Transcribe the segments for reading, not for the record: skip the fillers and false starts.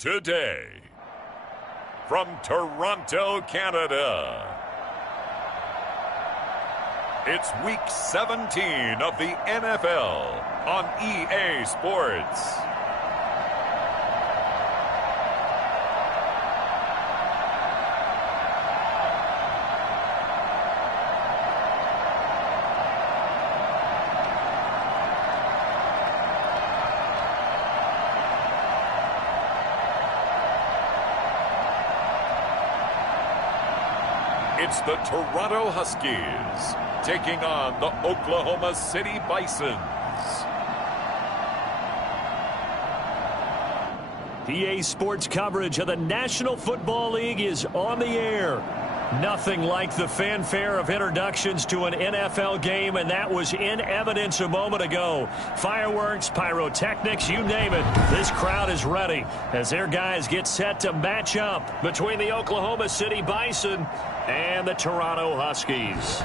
Today, from Toronto, Canada, it's Week 17 of the NFL on EA Sports. It's the Toronto Huskies taking on the Oklahoma City Bisons. EA Sports coverage of the National Football League is on the air. Nothing like the fanfare of introductions to an NFL game, and that was in evidence a moment ago. Fireworks, pyrotechnics, you name it. This crowd is ready as their guys get set to match up between the Oklahoma City Bison and the Toronto Huskies.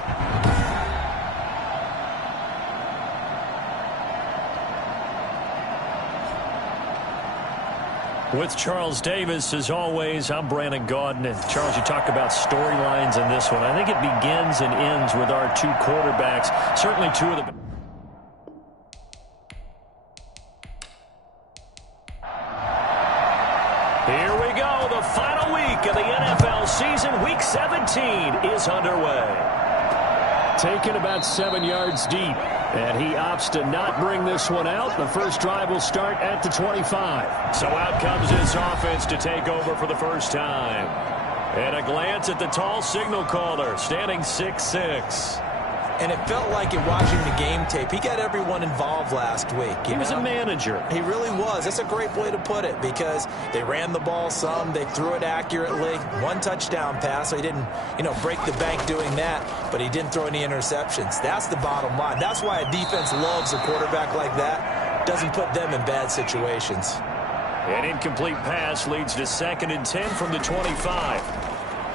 With Charles Davis, as always, I'm Brandon Gaudin. And Charles, you talk about storylines in this one. I think it begins and ends with our two quarterbacks. Certainly two of the... Here we go. The final week of the NFL season. Week 17 is underway. Taken about 7 yards deep. And he opts to not bring this one out. The first drive will start at the 25. So out comes his offense to take over for the first time. And a glance at the tall signal caller, standing 6'6". And it felt like in watching the game tape, he got everyone involved last week. He was a manager. He really was. That's a great way to put it because they ran the ball some, they threw it accurately. One touchdown pass, so he didn't, break the bank doing that, but he didn't throw any interceptions. That's the bottom line. That's why a defense loves a quarterback like that. Doesn't put them in bad situations. An incomplete pass leads to 2nd and 10 from the 25.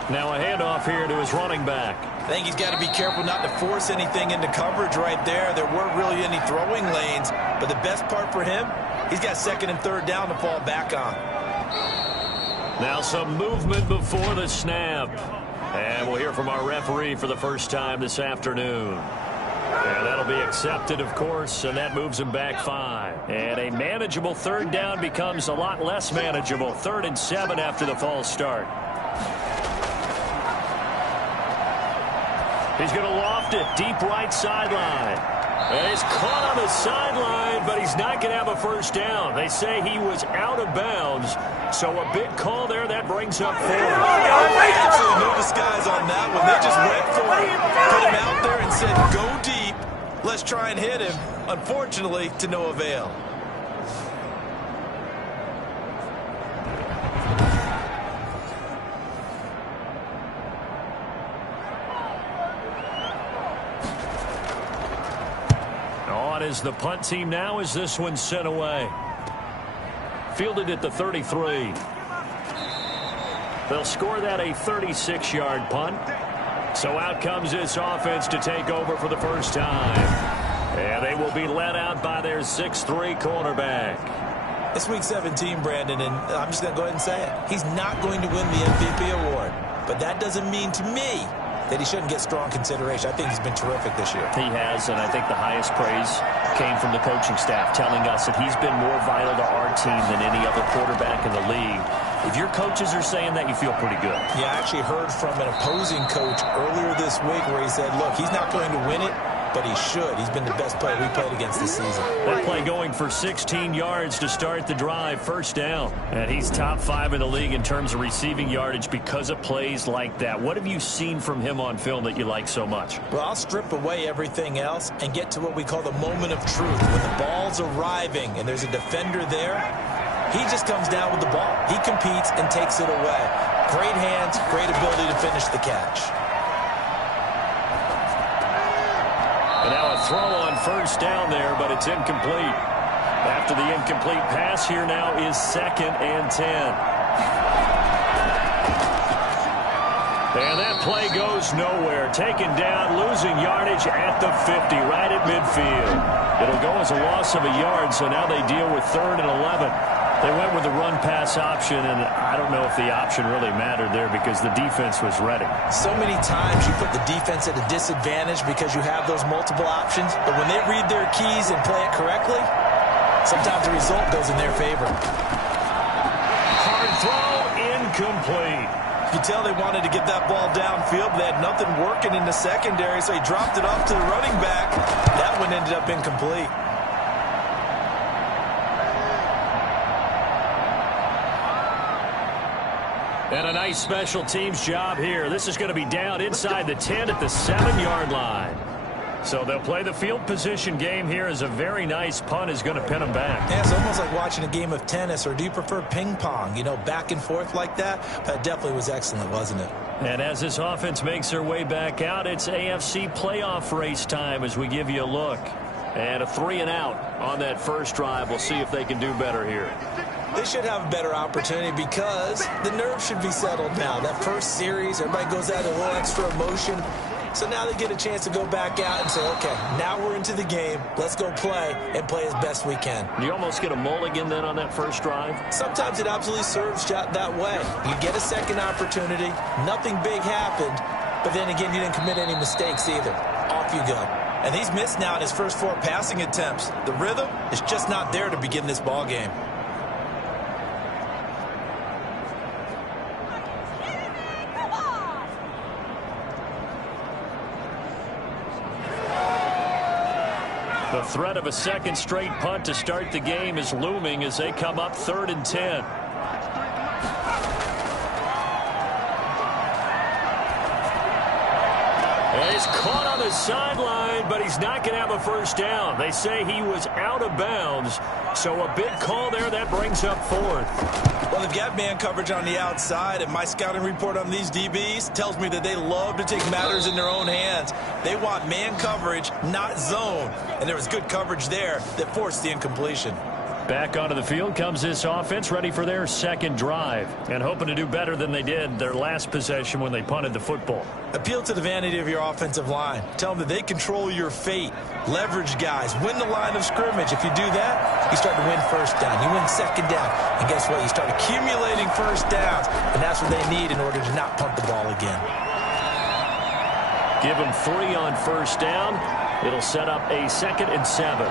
Now a handoff here to his running back. I think he's got to be careful not to force anything into coverage right there. There weren't really any throwing lanes, but the best part for him, he's got 2nd and 3rd down to fall back on. Now some movement before the snap. And we'll hear from our referee for the first time this afternoon. And that'll be accepted, of course, and that moves him back 5. And a manageable 3rd down becomes a lot less manageable. 3rd and 7 after the false start. He's going to loft it deep right sideline. And he's caught on the sideline, but he's not going to have a first down. They say he was out of bounds. So a big call there. That brings up 4. Absolutely no disguise on that one. They just went for it, put him out there and said, go deep. Let's try and hit him. Unfortunately, to no avail. Is the punt team now as this one's sent away. Fielded at the 33. They'll score that a 36-yard punt. So out comes this offense to take over for the first time. And they will be led out by their 6'3" cornerback. It's Week 17, Brandon, and I'm just going to go ahead and say it. He's not going to win the MVP award. But that doesn't mean to me that he shouldn't get strong consideration. I think he's been terrific this year. He has, and I think the highest praise came from the coaching staff telling us that he's been more vital to our team than any other quarterback in the league. If your coaches are saying that, you feel pretty good. Yeah, I actually heard from an opposing coach earlier this week where he said, look, he's not going to win it, but he should. He's been the best player we played against this season. That play going for 16 yards to start the drive, first down. And he's top 5 in the league in terms of receiving yardage because of plays like that. What have you seen from him on film that you like so much? Well, I'll strip away everything else and get to what we call the moment of truth. When the ball's arriving and there's a defender there, he just comes down with the ball. He competes and takes it away. Great hands, great ability to finish the catch. And now a throw on first down there, but it's incomplete. After the incomplete pass, here now is 2nd and 10. And that play goes nowhere. Taken down, losing yardage at the 50, right at midfield. It'll go as a loss of a yard, so now they deal with 3rd and 11. They went with the run-pass option, and I don't know if the option really mattered there because the defense was ready. So many times you put the defense at a disadvantage because you have those multiple options, but when they read their keys and play it correctly, sometimes the result goes in their favor. Hard throw, incomplete. You can tell they wanted to get that ball downfield, but they had nothing working in the secondary, so he dropped it off to the running back. That one ended up incomplete. And a nice special teams job here. This is going to be down inside the 10 at the 7-yard line. So they'll play the field position game here as a very nice punt is going to pin them back. Yeah, it's almost like watching a game of tennis, or do you prefer ping pong? You know, back and forth like that? That definitely was excellent, wasn't it? And as this offense makes their way back out, it's AFC playoff race time as we give you a look. And a 3-and-out on that first drive. We'll see if they can do better here. They should have a better opportunity because the nerves should be settled now. That first series, everybody goes out a little extra emotion. So now they get a chance to go back out and say, okay, now we're into the game. Let's go play and play as best we can. Do you almost get a mulligan then on that first drive? Sometimes it absolutely serves that way. You get a second opportunity. Nothing big happened. But then again, you didn't commit any mistakes either. Off you go. And he's missed now in his first 4 passing attempts. The rhythm is just not there to begin this ball game. The threat of a second straight punt to start the game is looming as they come up 3rd and 10. And he's caught on the sideline, but he's not going to have a first down. They say he was out of bounds, so a big call there. That brings up 4th. Well, they've got man coverage on the outside, and my scouting report on these DBs tells me that they love to take matters in their own hands. They want man coverage, not zone. And there was good coverage there that forced the incompletion. Back onto the field comes this offense, ready for their second drive, and hoping to do better than they did their last possession when they punted the football. Appeal to the vanity of your offensive line. Tell them that they control your fate. Leverage guys. Win the line of scrimmage. If you do that, you start to win first down. You win second down. And guess what? You start accumulating first downs. And that's what they need in order to not punt the ball again. Give them 3 on first down. It'll set up a 2nd and 7.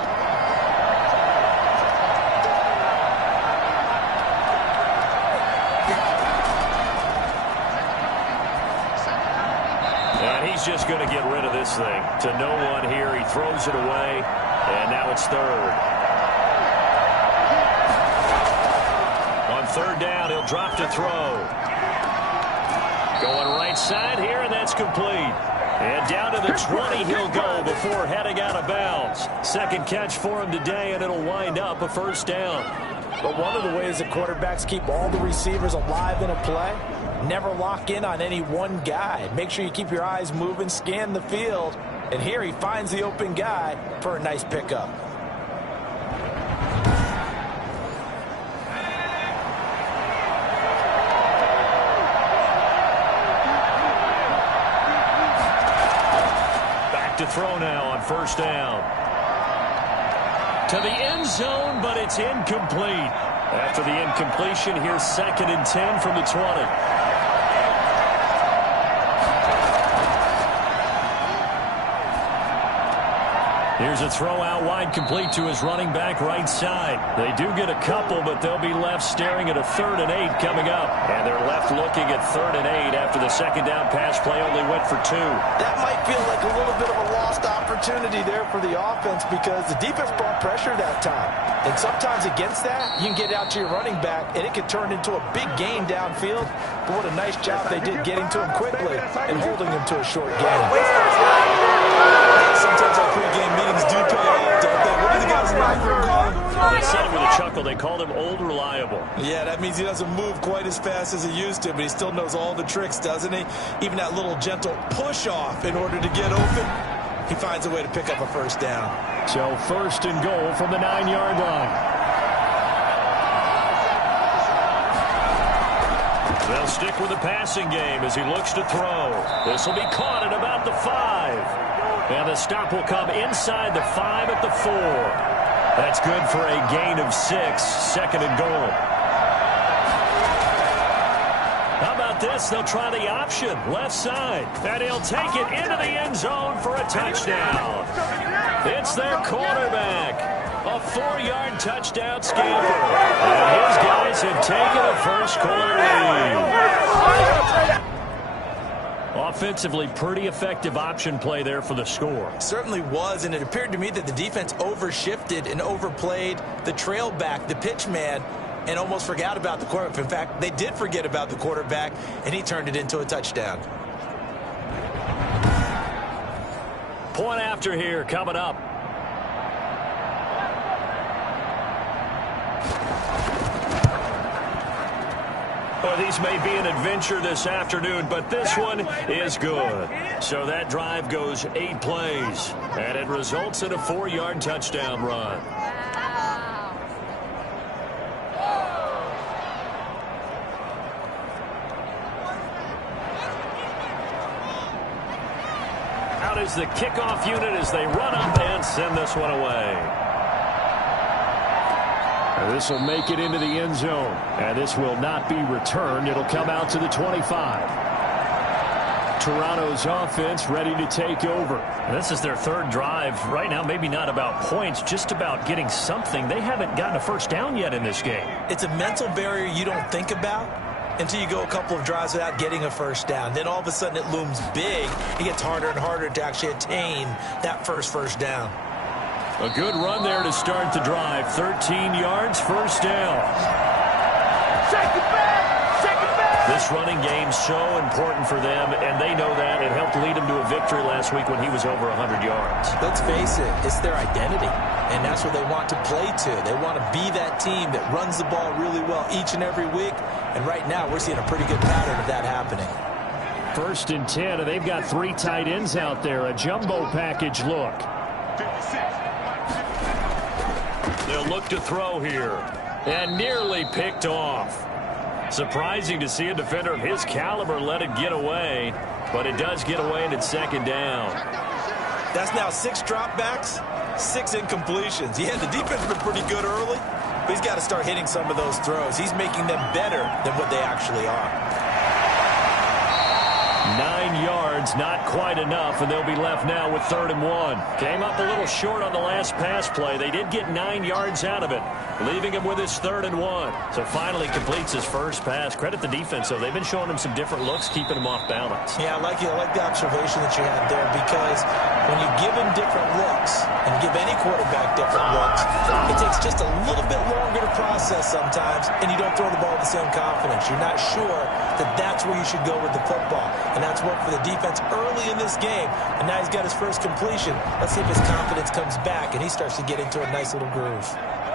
He's just going to get rid of this thing. To no one here. He throws it away, and now it's 3rd. On 3rd down, he'll drop to throw. Going right side here, and that's complete. And down to the 20 he'll go before heading out of bounds. Second catch for him today, and it'll wind up a first down. But one of the ways that quarterbacks keep all the receivers alive in a play, never lock in on any one guy. Make sure you keep your eyes moving, scan the field. And here he finds the open guy for a nice pickup. Back to throw now on first down. To the end zone, but it's incomplete. After the incompletion, here's 2nd and 10 from the 20. Here's a throw out wide, complete to his running back right side. They do get a couple, but they'll be left staring at a 3rd and 8 coming up. And they're left looking at 3rd and 8 after the second down pass play only went for 2. That might feel like a little bit of a lost opportunity there for the offense because the defense brought pressure that time. And sometimes against that, you can get out to your running back, and it could turn into a big gain downfield. But what a nice job they did getting to him quickly and holding him to a short gain. Sometimes our pregame meetings do pay off, don't they? What do the guys in the locker room call him? They said it with a chuckle. They called him Old Reliable. Yeah, that means he doesn't move quite as fast as he used to, but he still knows all the tricks, doesn't he? Even that little gentle push-off in order to get open, he finds a way to pick up a first down. So 1st and goal from the 9-yard line. They'll stick with the passing game as he looks to throw. This will be caught at about the 5. And the stop will come inside the 5 at the 4. That's good for a gain of 6, second and goal. How about this? They'll try the option, left side. And he'll take it into the end zone for a touchdown. It's their quarterback. A 4-yard touchdown scamper. And his guys have taken a first-quarter lead. Offensively, pretty effective option play there for the score. Certainly was, and it appeared to me that the defense overshifted and overplayed the trail back, the pitch man, and almost forgot about the quarterback. In fact, they did forget about the quarterback, and he turned it into a touchdown. Point after here coming up. Well, these may be an adventure this afternoon, but this one is good. So that drive goes 8 plays, and it results in a 4-yard touchdown run. Out is the kickoff unit as they run up and send this one away. This will make it into the end zone, and this will not be returned. It'll come out to the 25. Toronto's offense ready to take over. And this is their 3rd drive. Right now, maybe not about points, just about getting something. They haven't gotten a first down yet in this game. It's a mental barrier you don't think about until you go a couple of drives without getting a first down. Then all of a sudden it looms big. It gets harder and harder to actually attain that first down. A good run there to start the drive. 13 yards, first down. This running game's so important for them, and they know that. It helped lead them to a victory last week when he was over 100 yards. Let's face it, it's their identity, and that's what they want to play to. They want to be that team that runs the ball really well each and every week, and right now we're seeing a pretty good pattern of that happening. 1st and 10, and they've got 3 tight ends out there. A jumbo package look. They'll look to throw here. And nearly picked off. Surprising to see a defender of his caliber let it get away. But it does get away, and it's 2nd down. That's now 6 dropbacks, 6 incompletions. Yeah, the defense has been pretty good early, but he's got to start hitting some of those throws. He's making them better than what they actually are. 9 yards, not quite enough, and they'll be left now with 3rd and 1. Came up a little short on the last pass play. They did get 9 yards out of it, leaving him with his 3rd and 1. So finally completes his first pass. Credit the defense, though. They've been showing him some different looks, keeping him off balance. Yeah, I like the observation that you had there, because when you give him different looks and give any quarterback different looks, it takes just a little bit longer to process sometimes, and you don't throw the ball with the same confidence. You're not sure that that's where you should go with the football. And that's worked for the defense early in this game. And now he's got his first completion. Let's see if his confidence comes back and he starts to get into a nice little groove.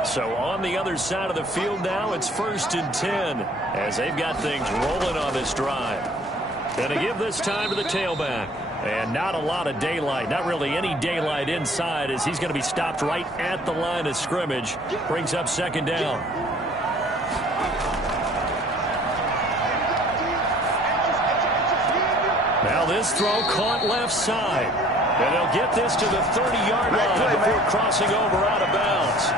So on the other side of the field now, it's 1st and 10 as they've got things rolling on this drive. Going to give this time to the tailback. And not a lot of daylight, not really any daylight inside, as he's going to be stopped right at the line of scrimmage. Brings up 2nd down. Now this throw caught left side. And they'll get this to the 30-yard line before crossing over out of bounds.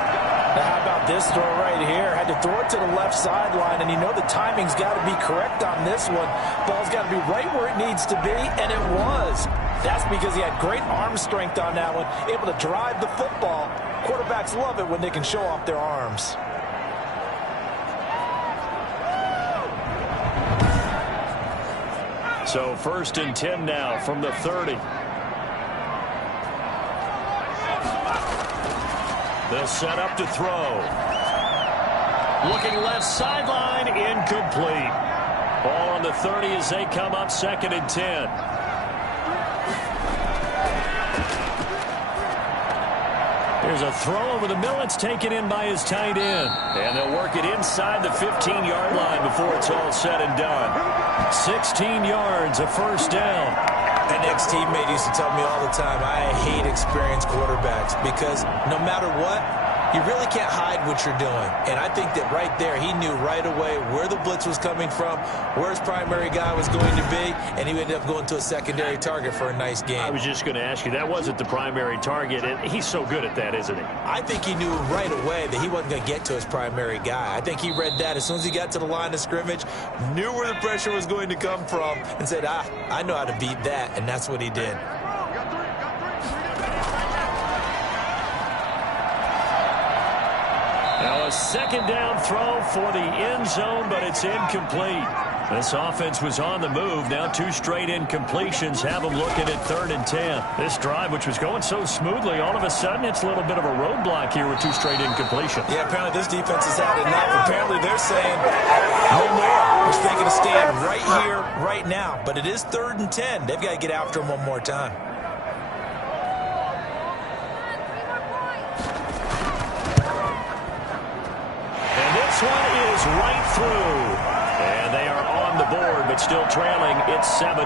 Now how about this throw right here? Had to throw it to the left sideline, and you know the timing's got to be correct on this one. Ball's got to be right where it needs to be, and it was. That's because he had great arm strength on that one, able to drive the football. Quarterbacks love it when they can show off their arms. So 1st and 10 now from the 30. They'll set up to throw. Looking left sideline, incomplete. Ball on the 30 as they come up 2nd and 10. Here's a throw over the middle. It's taken in by his tight end. And they'll work it inside the 15-yard line before it's all said and done. 16 yards, a 1st down. An ex-teammate used to tell me all the time, I hate experienced quarterbacks because no matter what, you really can't hide what you're doing. And I think that right there, he knew right away where the blitz was coming from, where his primary guy was going to be, and he ended up going to a secondary target for a nice game. I was just going to ask you, that wasn't the primary target, and he's so good at that, isn't he? I think he knew right away that he wasn't going to get to his primary guy. I think he read that as soon as he got to the line of scrimmage, knew where the pressure was going to come from, and said, I know how to beat that, and that's what he did. Now a second down throw for the end zone, but it's incomplete. This offense was on the move. Now 2 straight incompletions have them looking at 3rd and 10. This drive, which was going so smoothly, all of a sudden it's a little bit of a roadblock here with 2 straight incompletions. Yeah, apparently this defense has had enough. Apparently they're saying, no more. We're taking a stand right here, right now. But it is 3rd and 10. They've got to get after him one more time. This one is right through. And they are on the board, but still trailing. It's 7-3.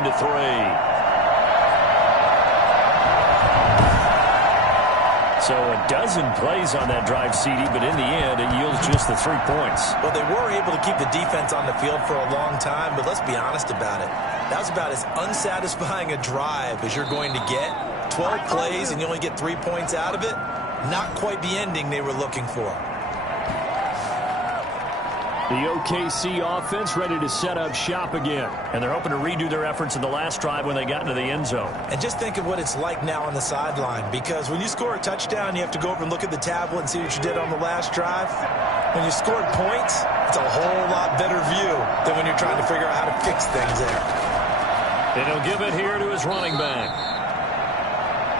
So a dozen plays on that drive, CD, but in the end, it yields just the 3 points. Well, they were able to keep the defense on the field for a long time, but let's be honest about it. That was about as unsatisfying a drive as you're going to get. 12 plays and you only get 3 points out of it. Not quite the ending they were looking for. The OKC offense ready to set up shop again. And they're hoping to redo their efforts in the last drive when they got into the end zone. And just think of what it's like now on the sideline. Because when you score a touchdown, you have to go over and look at the tablet and see what you did on the last drive. When you scored points, it's a whole lot better view than when you're trying to figure out how to fix things there. And he'll give it here to his running back.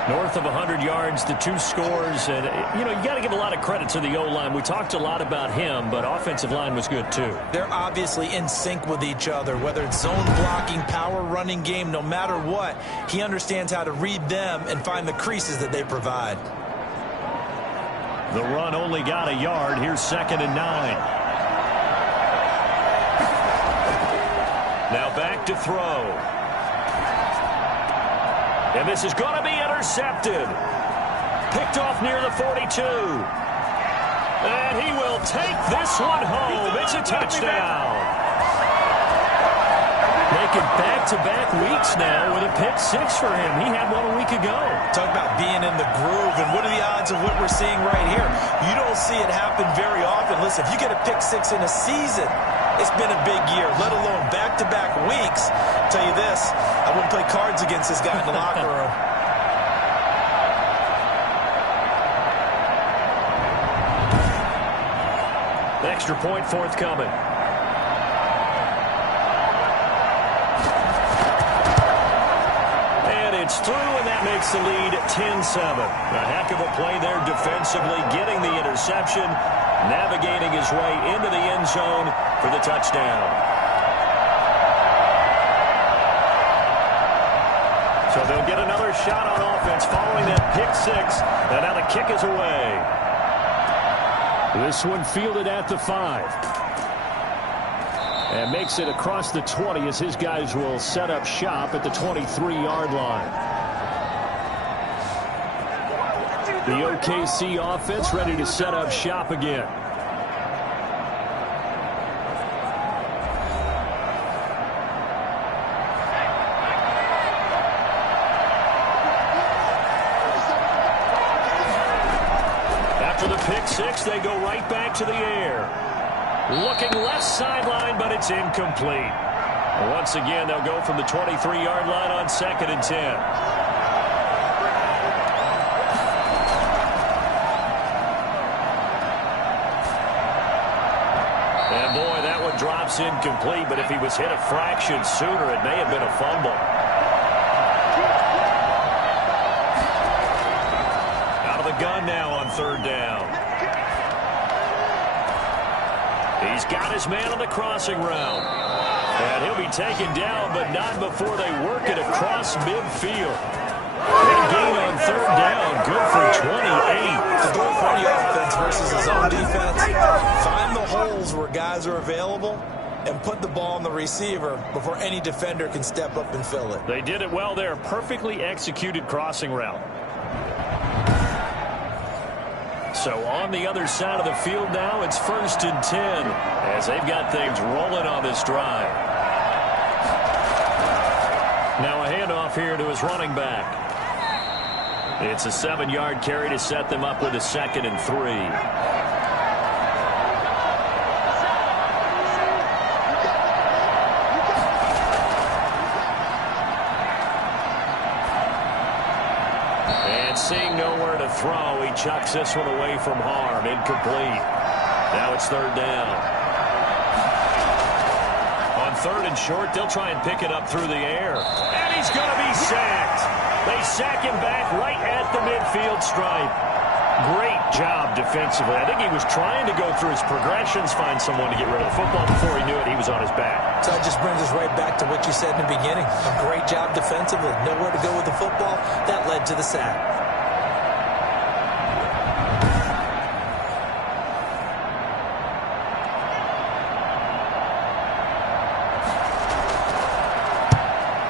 North of 100 yards, the 2 scores. And, you got to give a lot of credit to the O-line. We talked a lot about him, but offensive line was good, too. They're obviously in sync with each other, whether it's zone blocking, power running game, no matter what. He understands how to read them and find the creases that they provide. The run only got a yard. Here's 2nd and 9. Now back to throw. And this is going to be intercepted. Picked off near the 42. And he will take this one home. It's a touchdown. Making back-to-back weeks now with a pick 6 for him. He had one a week ago. Talk about being in the groove, and what are the odds of what we're seeing right here? You don't see it happen very often. Listen, if you get a pick 6 in a season, it's been a big year, let alone back-to-back weeks. I'll tell you this, I wouldn't play cards against this guy in the locker room. Extra point forthcoming. And it's through, and that makes the lead 10-7. A heck of a play there defensively, getting the interception, navigating his way into the end zone for the touchdown. So they'll get another shot on offense following that pick 6, and now the kick is away. This one fielded at the 5. And makes it across the 20 as his guys will set up shop at the 23-yard line. The OKC offense ready to set up shop again. After the pick 6, they go right back to the air. Looking left sideline, but it's incomplete. Once again, they'll go from the 23-yard line on 2nd and 10. And boy, that one drops incomplete, but if he was hit a fraction sooner, it may have been a fumble. Out of the gun now on 3rd down. He's got his man on the crossing route. And he'll be taken down, but not before they work it across midfield. Big gain on 3rd down. Good for 28. To go for the offense versus his own defense, find the holes where guys are available and put the ball on the receiver before any defender can step up and fill it. They did it well there. Perfectly executed crossing route. So on the other side of the field now, it's 1st and 10 as they've got things rolling on this drive. Now a handoff here to his running back. It's a 7-yard carry to set them up with a 2nd and 3. Seeing nowhere to throw, he chucks this one away from harm. Incomplete. Now it's 3rd down. On 3rd and short, they'll try and pick it up through the air. And he's going to be sacked. They sack him back right at the midfield stripe. Great job defensively. I think he was trying to go through his progressions, find someone to get rid of the football. Before he knew it, he was on his back. So it just brings us right back to what you said in the beginning. A great job defensively. Nowhere to go with the football. That led to the sack.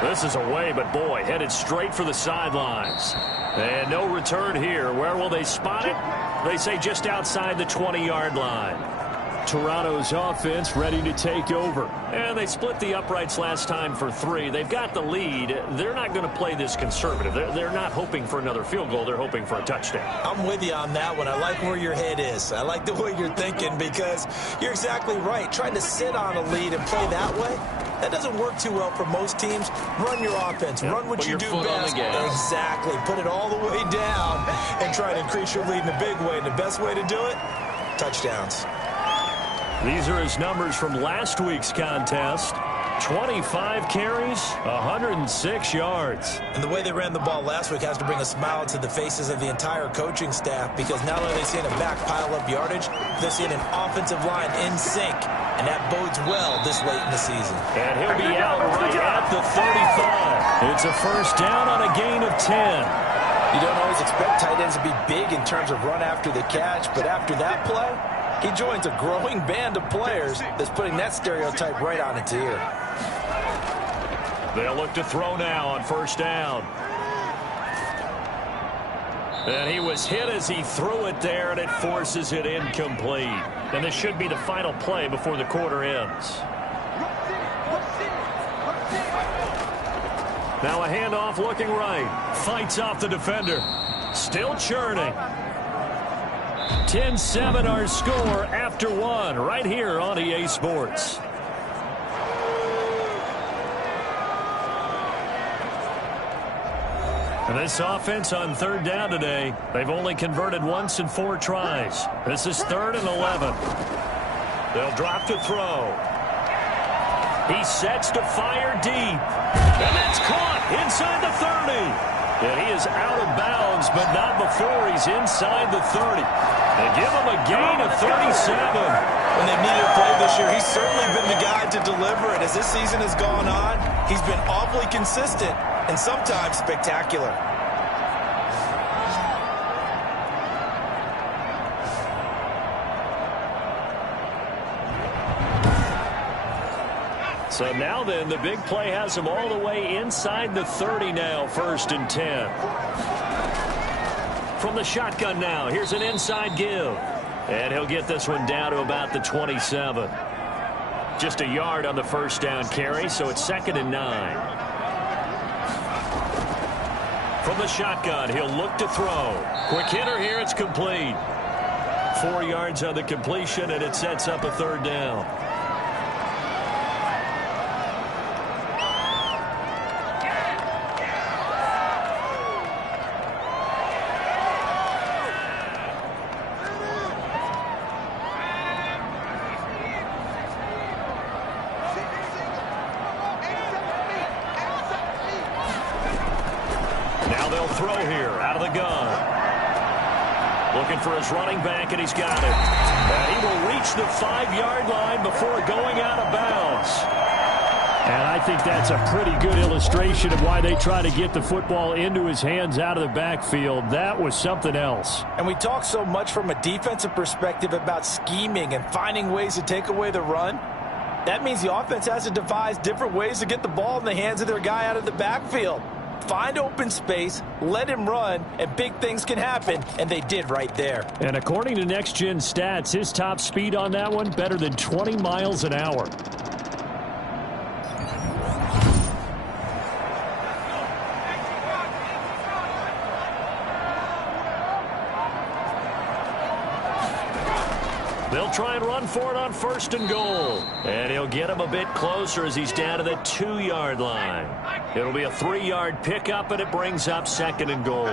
This is away, but boy, headed straight for the sidelines. And no return here. Where will they spot it? They say just outside the 20-yard line. Toronto's offense ready to take over. And they split the uprights last time for 3. They've got the lead. They're not going to play this conservative. They're not hoping for another field goal. They're hoping for a touchdown. I'm with you on that one. I like where your head is. I like the way you're thinking because you're exactly right. Trying to sit on a lead and play that way, that doesn't work too well for most teams. Run your offense. Run what you do best. Exactly. Put it all the way down and try to increase your lead in a big way. And the best way to do it, touchdowns. These are his numbers from last week's contest. 25 carries, 106 yards. And the way they ran the ball last week has to bring a smile to the faces of the entire coaching staff because not only are they seeing a back pile up yardage, they're seeing an offensive line in sync. And that bodes well this late in the season. And he'll be out right at the 35. It's a 1st down on a gain of 10. You don't always expect tight ends to be big in terms of run after the catch, but after that play, he joins a growing band of players that's putting that stereotype right on its ear. They'll look to throw now on 1st down. And he was hit as he threw it there, and it forces it incomplete. And this should be the final play before the quarter ends. Now a handoff looking right. Fights off the defender. Still churning. 10-7 our score after 1 right here on EA Sports. And this offense on 3rd down today, they've only converted once in 4 tries. This is 3rd and 11. They'll drop to throw. He sets to fire deep. And that's caught inside the 30. And he is out of bounds, but not before he's inside the 30. They give him a gain of 37. When they've needed a play this year, he's certainly been the guy to deliver it. As this season has gone on, he's been awfully consistent and sometimes spectacular. So now then, the big play has him all the way inside the 30 now, 1st and 10. From the shotgun now, here's an inside give. And he'll get this one down to about the 27. Just a yard on the 1st down carry, so it's 2nd and 9. From the shotgun, he'll look to throw. Quick hitter here, it's complete. 4 yards on the completion, and it sets up a 3rd down. For his running back, and he's got it. And he will reach the 5-yard line before going out of bounds. And I think that's a pretty good illustration of why they try to get the football into his hands out of the backfield. That was something else. And we talk so much from a defensive perspective about scheming and finding ways to take away the run. That means the offense has to devise different ways to get the ball in the hands of their guy out of the backfield. Find open space, let him run, and big things can happen, and they did right there. And according to Next Gen Stats, his top speed on that one, better than 20 miles an hour. They'll try and run for it on 1st and goal. And he'll get him a bit closer as he's down to the 2-yard line. It'll be a 3-yard pickup, and it brings up 2nd and goal.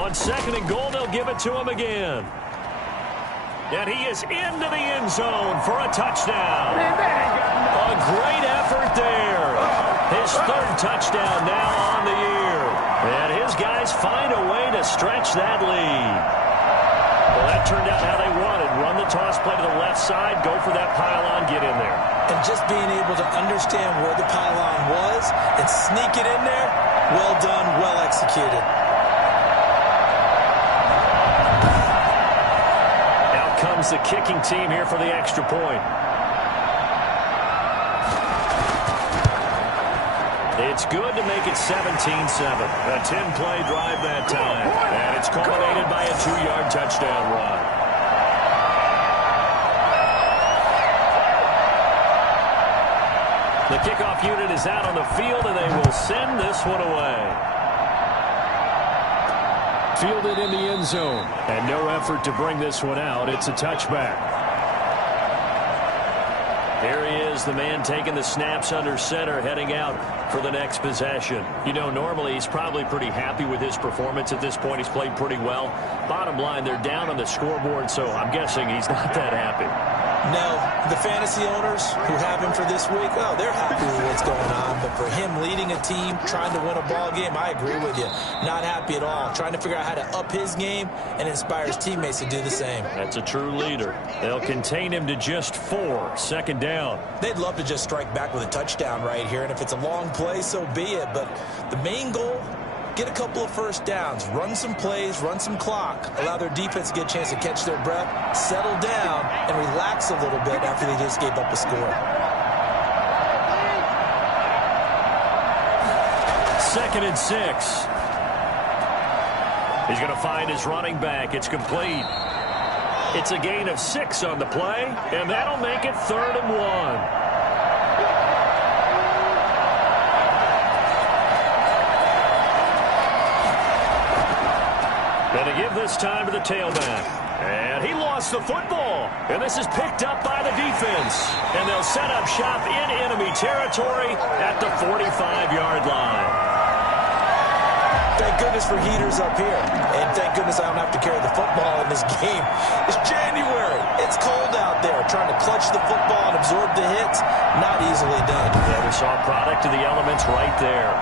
On 2nd and goal, they'll give it to him again. And he is into the end zone for a touchdown. A great effort there. His 3rd touchdown now on the year. And his guys find a way to stretch that lead. Well, that turned out how they wanted. Run the toss play to the left side, go for that pylon, get in there. And just being able to understand where the pylon was and sneak it in there, well done, well executed. Out comes the kicking team here for the extra point. It's good to make it 17-7. A 10-play drive that time. And it's culminated by a 2-yard touchdown run. The kickoff unit is out on the field, and they will send this one away. Fielded in the end zone. And no effort to bring this one out. It's a touchback. Here he is, the man taking the snaps under center, heading out for the next possession. You know, normally he's probably pretty happy with his performance at this point. He's played pretty well. Bottom line, they're down on the scoreboard, so I'm guessing he's not that happy. No, the fantasy owners who have him for this week, oh, they're happy with what's going on. But for him leading a team, trying to win a ball game, I agree with you. Not happy at all. Trying to figure out how to up his game and inspire his teammates to do the same. That's a true leader. They'll contain him to just 4. 2nd down. They'd love to just strike back with a touchdown right here. And if it's a long play, so be it. But the main goal, get a couple of 1st downs, run some plays, run some clock, allow their defense to get a chance to catch their breath, settle down, and relax a little bit after they just gave up a score. 2nd and 6. He's going to find his running back. It's complete. It's a gain of 6 on the play, and that'll make it 3rd and 1. Going to give this time to the tailback. And he lost the football. And this is picked up by the defense. And they'll set up shop in enemy territory at the 45-yard line. Thank goodness for heaters up here. And thank goodness I don't have to carry the football in this game. It's January. It's cold out there. Trying to clutch the football and absorb the hits, not easily done. Yeah, we saw a product of the elements right there.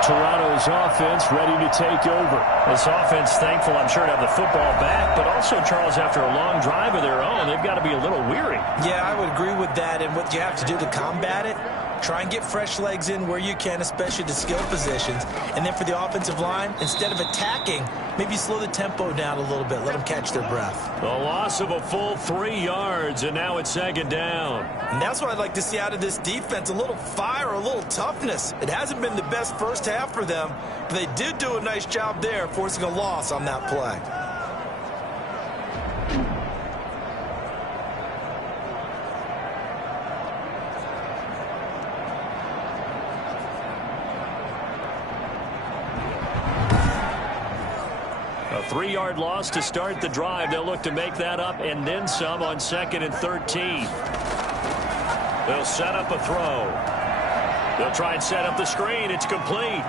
Toronto's offense ready to take over. This offense thankful, I'm sure, to have the football back, but also, Charles, after a long drive of their own, they've got to be a little weary. Yeah, I would agree with that, and what you have to do to combat it, try and get fresh legs in where you can, especially the skill positions. And then for the offensive line, instead of attacking, maybe slow the tempo down a little bit. Let them catch their breath. The loss of a full 3 yards, and now it's 2nd down. And that's what I'd like to see out of this defense, a little fire, a little toughness. It hasn't been the best first half for them, but they did do a nice job there, forcing a loss on that play. A 3-yard loss to start the drive. They'll look to make that up and then some on 2nd and 13. They'll set up a throw. They'll try and set up the screen. It's complete.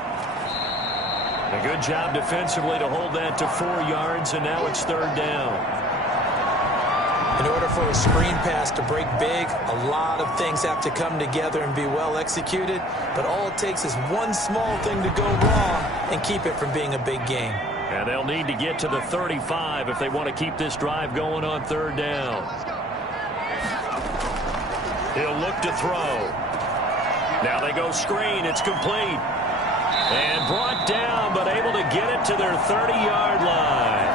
A good job defensively to hold that to 4 yards, and now it's 3rd down. In order for a screen pass to break big, a lot of things have to come together and be well executed, but all it takes is one small thing to go wrong and keep it from being a big game. And they'll need to get to the 35 if they want to keep this drive going on 3rd down. He'll look to throw. Now they go screen. It's complete. And brought down, but able to get it to their 30-yard line.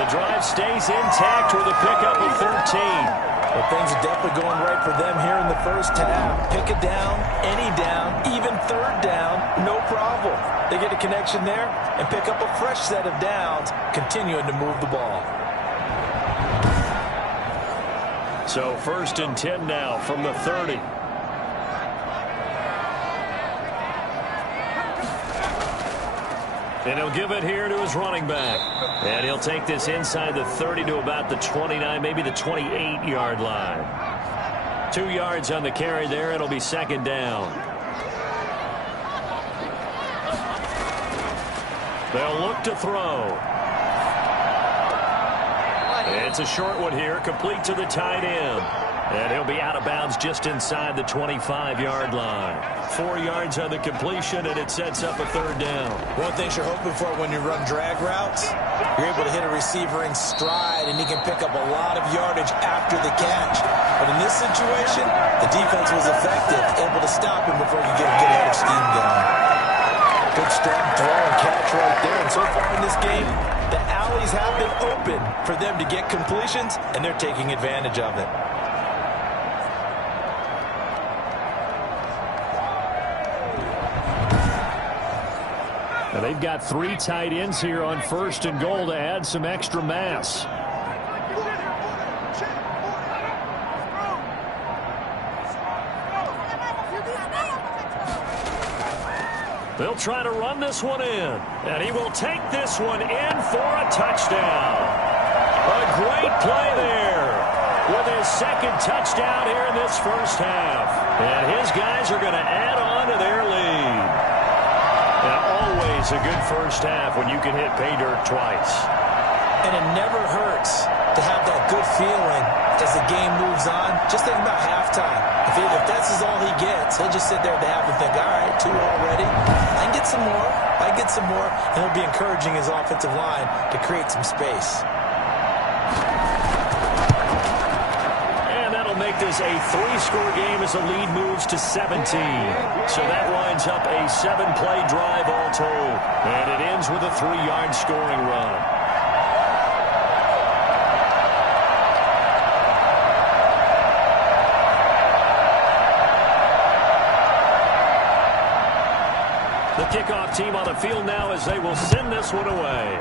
The drive stays intact with a pickup of 13. Well, things are definitely going right for them here in the first half. Pick a down, any down, even third down, no problem. They get a connection there and pick up a fresh set of downs, continuing to move the ball. So 1st and 10 now from the 30. And he'll give it here to his running back. And he'll take this inside the 30 to about the 29, maybe the 28-yard line. 2 yards on the carry there. It'll be 2nd down. They'll look to throw. It's a short one here, complete to the tight end. And he'll be out of bounds just inside the 25-yard line. 4 yards on the completion, and it sets up a 3rd down. One thing you're hoping for when you run drag routes, you're able to hit a receiver in stride, and he can pick up a lot of yardage after the catch. But in this situation, the defense was effective, able to stop him before you get a good head of steam going. Good strong throw and catch right there. And so far in this game, the alleys have been open for them to get completions, and they're taking advantage of it. Now they've got 3 tight ends here on 1st and goal to add some extra mass. They'll try to run this one in, and he will take this one in for a touchdown. A great play there with his 2nd touchdown here in this first half. And his guys are going to add on to their lead. And always a good first half when you can hit pay dirt twice. And it never hurts to have that good feeling as the game moves on. Just think about halftime. If that's all he gets, he'll just sit there at the half and think, all right, 2 already. I can get some more. I can get some more. And he'll be encouraging his offensive line to create some space. And that'll make this a 3-score game as the lead moves to 17. So that winds up a 7-play drive all told. And it ends with a 3-yard scoring run. The kickoff team on the field now as they will send this one away.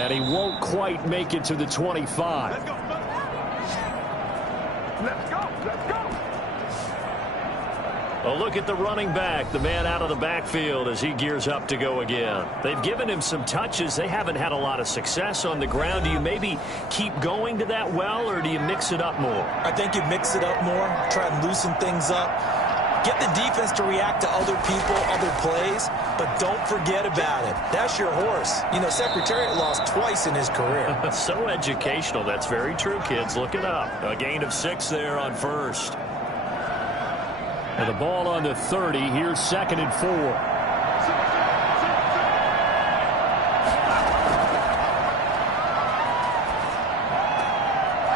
And he won't quite make it to the 25. Let's go. Let's go. A look at the running back, the man out of the backfield as he gears up to go again. They've given him some touches. They haven't had a lot of success on the ground. Do you maybe keep going to that well, or do you mix it up more? I think you mix it up more, try and loosen things up. Get the defense to react to other people, other plays, but don't forget about it. That's your horse. You know, Secretariat lost twice in his career. So educational. That's very true, kids. Look it up. A gain of 6 there on 1st. And the ball on the 30. Here's 2nd and 4.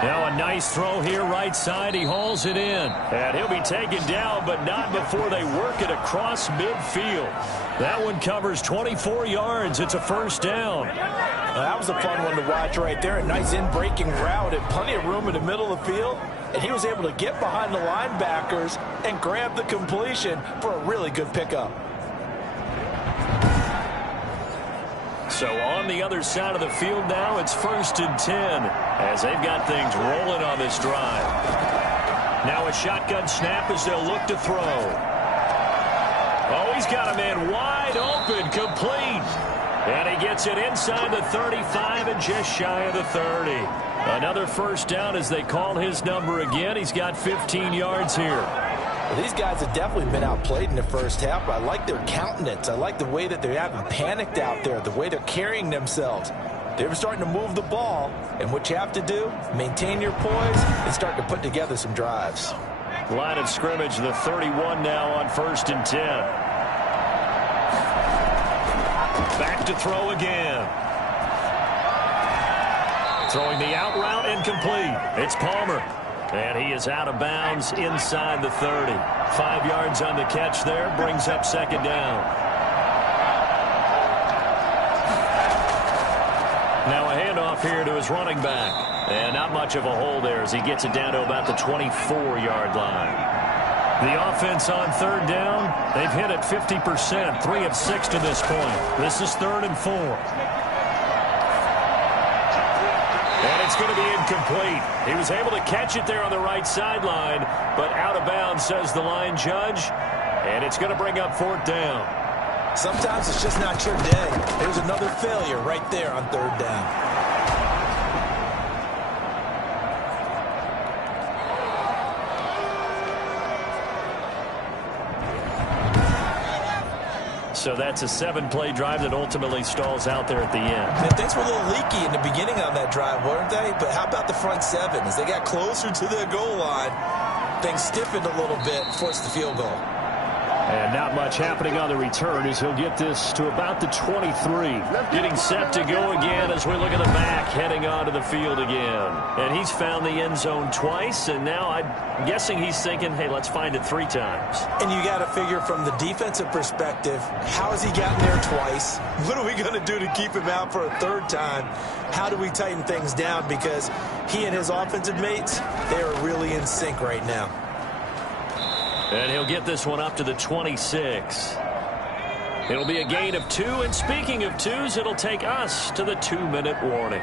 Now a nice throw here right side. He hauls it in. And he'll be taken down, but not before they work it across midfield. That one covers 24 yards. It's a 1st down. That was a fun one to watch right there. A nice in-breaking route and plenty of room in the middle of the field. And he was able to get behind the linebackers and grab the completion for a really good pickup. So on the other side of the field now, it's 1st and 10 as they've got things rolling on this drive. Now a shotgun snap as they'll look to throw. Oh, he's got a man wide open, complete. And he gets it inside the 35 and just shy of the 30. Another 1st down as they call his number again. He's got 15 yards here. Well, these guys have definitely been outplayed in the first half, but I like their countenance. I like the way that they haven't panicked out there, the way they're carrying themselves. They're starting to move the ball, and what you have to do, maintain your poise and start to put together some drives. Line of scrimmage, the 31 now on 1st and 10. Back to throw again. Throwing the out route incomplete. It's Palmer. And he is out of bounds inside the 30. 5 yards on the catch there. Brings up 2nd down. off here to his running back. And not much of a hole there as he gets it down to about the 24-yard line. The offense on third down, they've hit it 50%, 3 of 6 to this point. This is 3rd and 4. And it's going to be incomplete. He was able to catch it there on the right sideline, but out of bounds, says the line judge. And it's going to bring up 4th down. Sometimes it's just not your day. There's another failure right there on 3rd down. So that's a 7-play drive that ultimately stalls out there at the end. And things were a little leaky in the beginning on that drive, weren't they? But how about the front 7? As they got closer to their goal line, things stiffened a little bit, forced the field goal. And not much happening on the return as he'll get this to about the 23. Getting set to go again as we look at the back, heading onto the field again. And he's found the end zone twice, and now I'm guessing he's thinking, hey, let's find it 3 times. And you got to figure from the defensive perspective, how has he gotten there twice? What are we going to do to keep him out for a 3rd time? How do we tighten things down? Because he and his offensive mates, they are really in sync right now. And he'll get this one up to the 26. It'll be a gain of 2. And speaking of 2s, it'll take us to the 2-minute warning.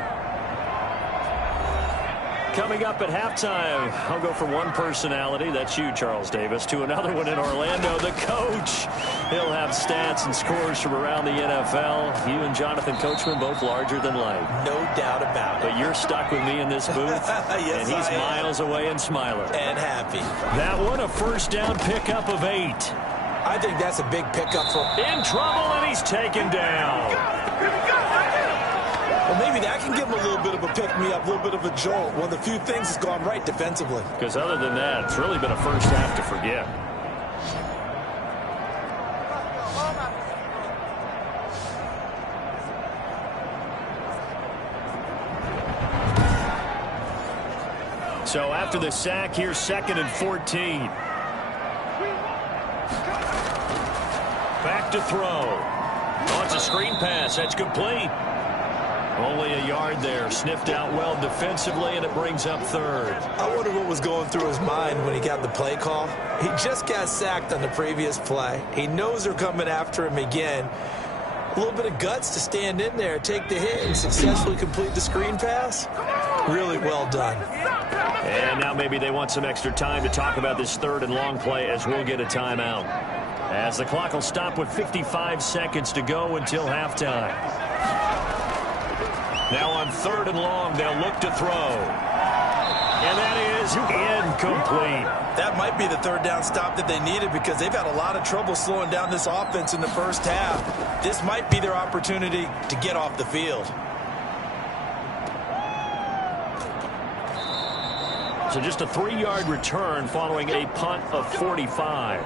Coming up at halftime, I'll go from one personality, that's you, Charles Davis, to another one in Orlando, the coach. He'll have stats and scores from around the NFL. You and Jonathan Coachman, both larger than life. No doubt about it. But you're stuck with me in this booth, yes, and he's miles away and smiling. And happy. That one, a 1st down pickup of 8. I think that's a big pickup for... In trouble, and he's taken down. Well, maybe that can give him a little bit of a pick-me-up, a little bit of a jolt. One of the few things that's gone right defensively. Because other than that, it's really been a first half to forget. So after the sack, here's 2nd and 14. Back to throw. Oh, it's a screen pass. That's complete. Only a yard there. Sniffed out well defensively, and it brings up 3rd. I wonder what was going through his mind when he got the play call. He just got sacked on the previous play. He knows they're coming after him again. A little bit of guts to stand in there, take the hit, and successfully complete the screen pass. Really well done. And now maybe they want some extra time to talk about this 3rd and long play as we'll get a timeout. As the clock will stop with 55 seconds to go until halftime. Now on 3rd and long, they'll look to throw. And that is incomplete. That might be the 3rd down stop that they needed because they've had a lot of trouble slowing down this offense in the first half. This might be their opportunity to get off the field. So just a 3-yard return following a punt of 45.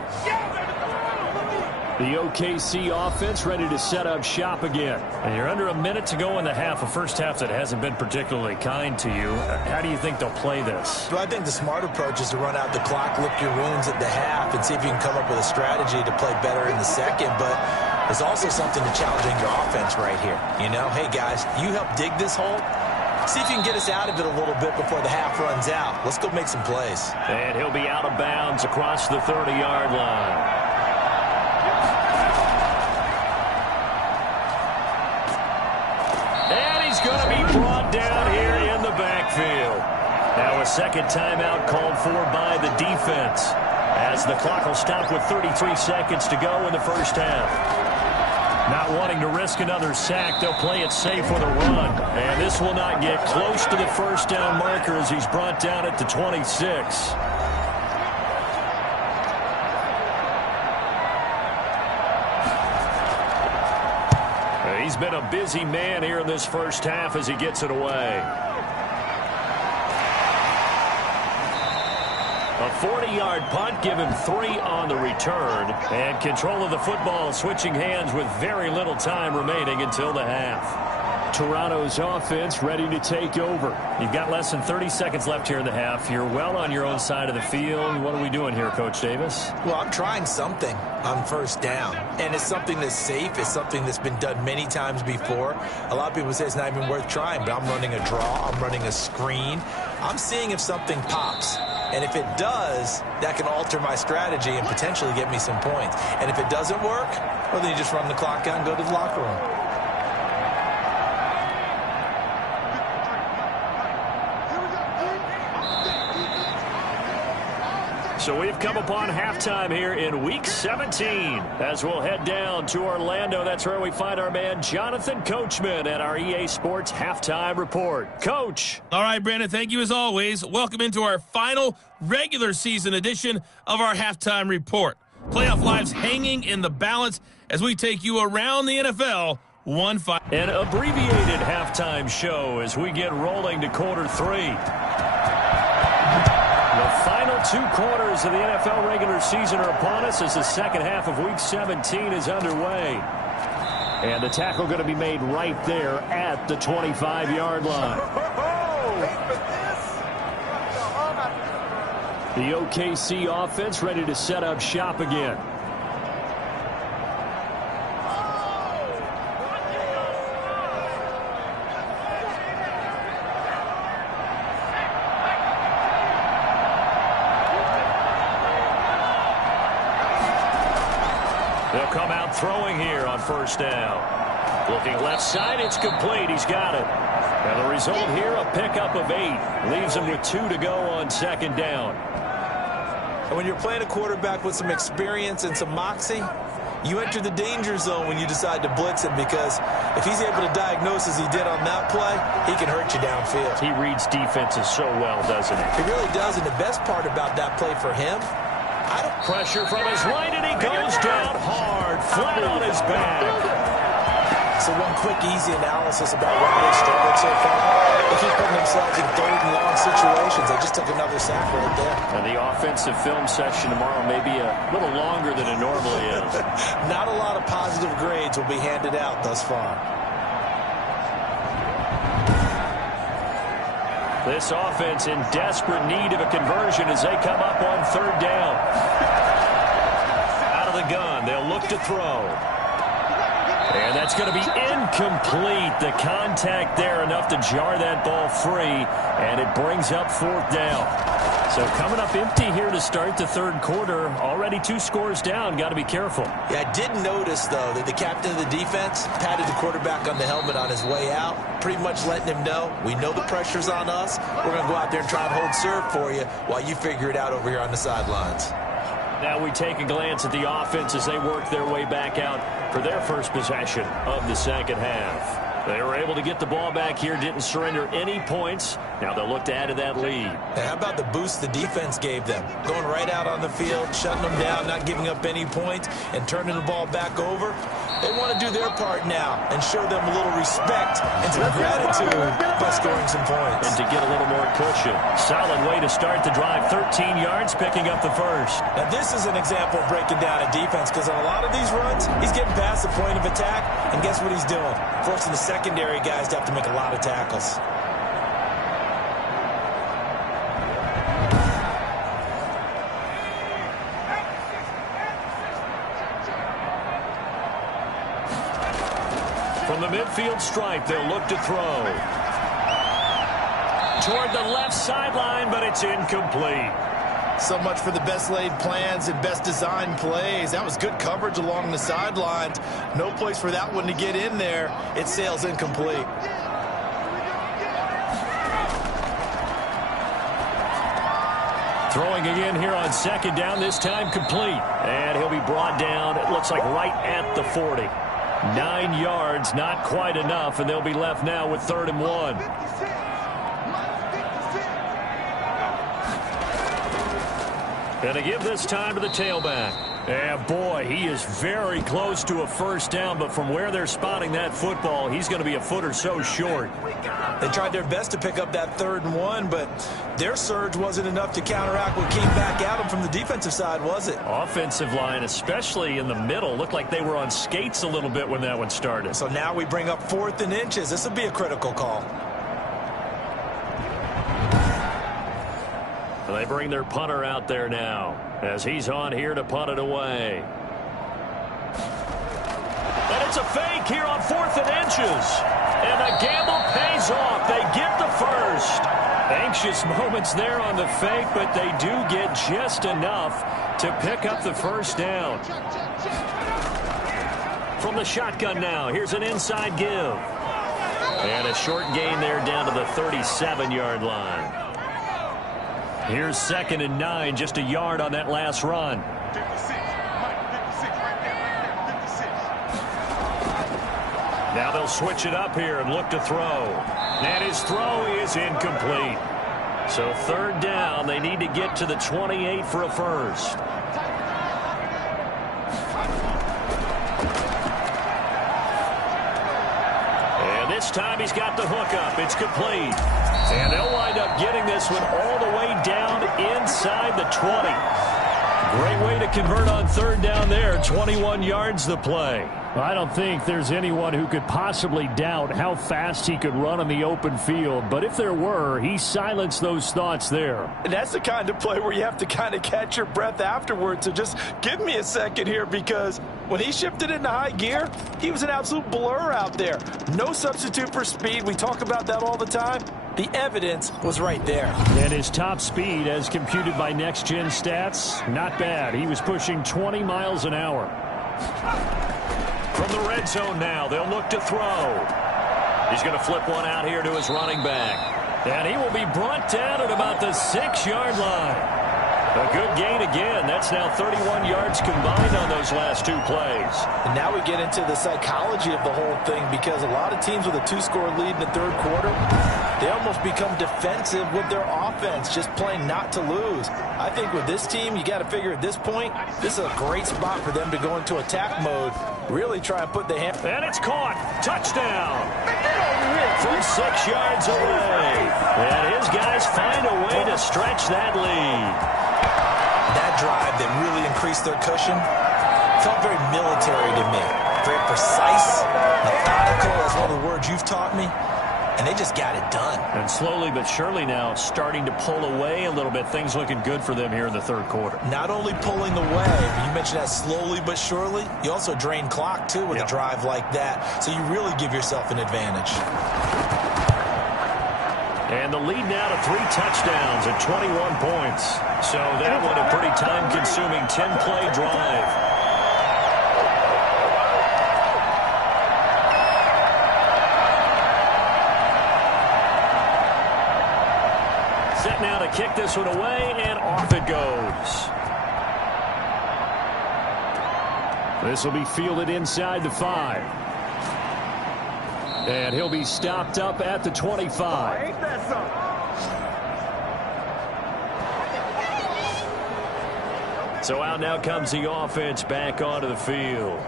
The OKC offense ready to set up shop again. And you're under a minute to go in the half, a first half that hasn't been particularly kind to you. How do you think they'll play this? Well, I think the smart approach is to run out the clock, lick your wounds at the half, and see if you can come up with a strategy to play better in the second. But there's also something to challenging your offense right here. You know, hey, guys, you help dig this hole. See if you can get us out of it a little bit before the half runs out. Let's go make some plays. And he'll be out of bounds across the 30-yard line. Going to be brought down here in the backfield. Now a second timeout called for by the defense as the clock will stop with 33 seconds to go in the first half. Not wanting to risk another sack, they'll play it safe with a run. And this will not get close to the first down marker as he's brought down at the 26. He's been a busy man here in this first half as he gets it away. A 40-yard punt, give him 3 on the return. And control of the football switching hands with very little time remaining until the half. Toronto's offense ready to take over. You've got less than 30 seconds left here in the half. You're well on your own side of the field. What are we doing here, Coach Davis? Well, I'm trying something on first down, and it's something that's safe. It's something that's been done many times before. A lot of people say it's not even worth trying, but I'm running a draw. I'm running a screen. I'm seeing if something pops. And if it does, that can alter my strategy and potentially get me some points. And if it doesn't work, well, then you just run the clock out and go to the locker room. So we've come upon halftime here in Week 17. As we'll head down to Orlando, that's where we find our man Jonathan Coachman at our EA Sports Halftime Report. Coach. All right, Brandon, thank you as always. Welcome into our final regular season edition of our Halftime Report. Playoff lives hanging in the balance as we take you around the NFL one fight. An abbreviated halftime show as we get rolling to quarter three. The final 2 quarters of the NFL regular season are upon us as the second half of Week 17 is underway. And the tackle going to be made right there at the 25-yard line. The OKC offense ready to set up shop again. They'll come out throwing here on first down. Looking left side, it's complete. He's got it. And the result here, a pickup of 8. Leaves him with 2 to go on second down. And when you're playing a quarterback with some experience and some moxie, you enter the danger zone when you decide to blitz him, because if he's able to diagnose as he did on that play, he can hurt you downfield. He reads defenses so well, doesn't he? He really does, and the best part about that play for him, pressure from his right, and he goes down hard, flat on his back. So one quick, easy analysis about why they struggled so far. They keep putting themselves in 3rd and long situations. They just took another sack right there. And the offensive film session tomorrow may be a little longer than it normally is. Not a lot of positive grades will be handed out thus far. This offense in desperate need of a conversion as they come up on 3rd down. Out of the gun, they'll look to throw. And that's going to be incomplete. The contact there enough to jar that ball free, and it brings up 4th down. So coming up empty here to start the 3rd quarter. Already 2 scores down. Got to be careful. Yeah, I did notice, though, that the captain of the defense patted the quarterback on the helmet on his way out, pretty much letting him know, we know the pressure's on us. We're going to go out there and try and hold serve for you while you figure it out over here on the sidelines. Now we take a glance at the offense as they work their way back out for their first possession of the second half. They were able to get the ball back here, didn't surrender any points. Now they'll look to add to that lead. Now, how about the boost the defense gave them? Going right out on the field, shutting them down, not giving up any points, and turning the ball back over. They want to do their part now and show them a little respect and some gratitude by scoring some points. And to get a little more cushion. Solid way to start the drive. 13 yards, picking up the first. Now, this is an example of breaking down a defense, because on a lot of these runs, he's getting past the point of attack, and guess what he's doing? Forcing the secondary guys to have to make a lot of tackles. From the midfield stripe, they'll look to throw. Toward the left sideline, but it's incomplete. So much for the best laid plans and best designed plays. That was good coverage along the sidelines. No place for that one to get in there. It sails incomplete. Throwing again here on second down, this time complete. And he'll be brought down, it looks like right at the 40. 9 yards, not quite enough, and they'll be left now with 3rd and 1. And to give this time to the tailback. And boy, he is very close to a first down, but from where they're spotting that football, he's going to be a foot or so short. They tried their best to pick up that 3rd and 1, but their surge wasn't enough to counteract what came back at them from the defensive side, was it? Offensive line, especially in the middle, looked like they were on skates a little bit when that one started. So now we bring up 4th and inches. This will be a critical call. They bring their punter out there now as he's on here to punt it away. And it's a fake here on 4th and inches. And the gamble pays off. They get the first. Anxious moments there on the fake, but they do get just enough to pick up the first down. From the shotgun now, here's an inside give. And a short gain there down to the 37-yard line. Here's 2nd and 9, just a yard on that last run. Now they'll switch it up here and look to throw. And his throw is incomplete. So 3rd down, they need to get to the 28 for a first. And this time he's got the hook up. It's complete. And they'll wind up getting this one all the way down inside the 20. Great way to convert on 3rd down there. 21 yards the play. I don't think there's anyone who could possibly doubt how fast he could run on the open field. But if there were, he silenced those thoughts there. And that's the kind of play where you have to kind of catch your breath afterwards. So just give me a second here, because when he shifted into high gear, he was an absolute blur out there. No substitute for speed. We talk about that all the time. The evidence was right there. And his top speed, as computed by Next Gen Stats, not bad. He was pushing 20 miles an hour. From the red zone now, they'll look to throw. He's going to flip one out here to his running back. And he will be brought down at about the 6-yard line. A good gain again. That's now 31 yards combined on those last 2 plays. And now we get into the psychology of the whole thing, because a lot of teams with a 2-score lead in the 3rd quarter, they almost become defensive with their offense, just playing not to lose. I think with this team, you got to figure at this point, this is a great spot for them to go into attack mode, really try and put the hand. And it's caught. Touchdown. From 6 yards away. And his guys find a way to stretch that lead. That drive that really increased their cushion felt very military to me. Very precise, methodical. That's one of the words you've taught me. And they just got it done. And slowly but surely now starting to pull away a little bit. Things looking good for them here in the 3rd quarter. Not only pulling away, but you mentioned that slowly but surely. You also drain clock, too, with a drive like that. So you really give yourself an advantage. And the lead now to 3 touchdowns at 21 points. So that one a pretty time-consuming 10-play drive. Set now to kick this one away, and off it goes. This will be fielded inside the 5. And he'll be stopped up at the 25. So out now comes the offense back onto the field.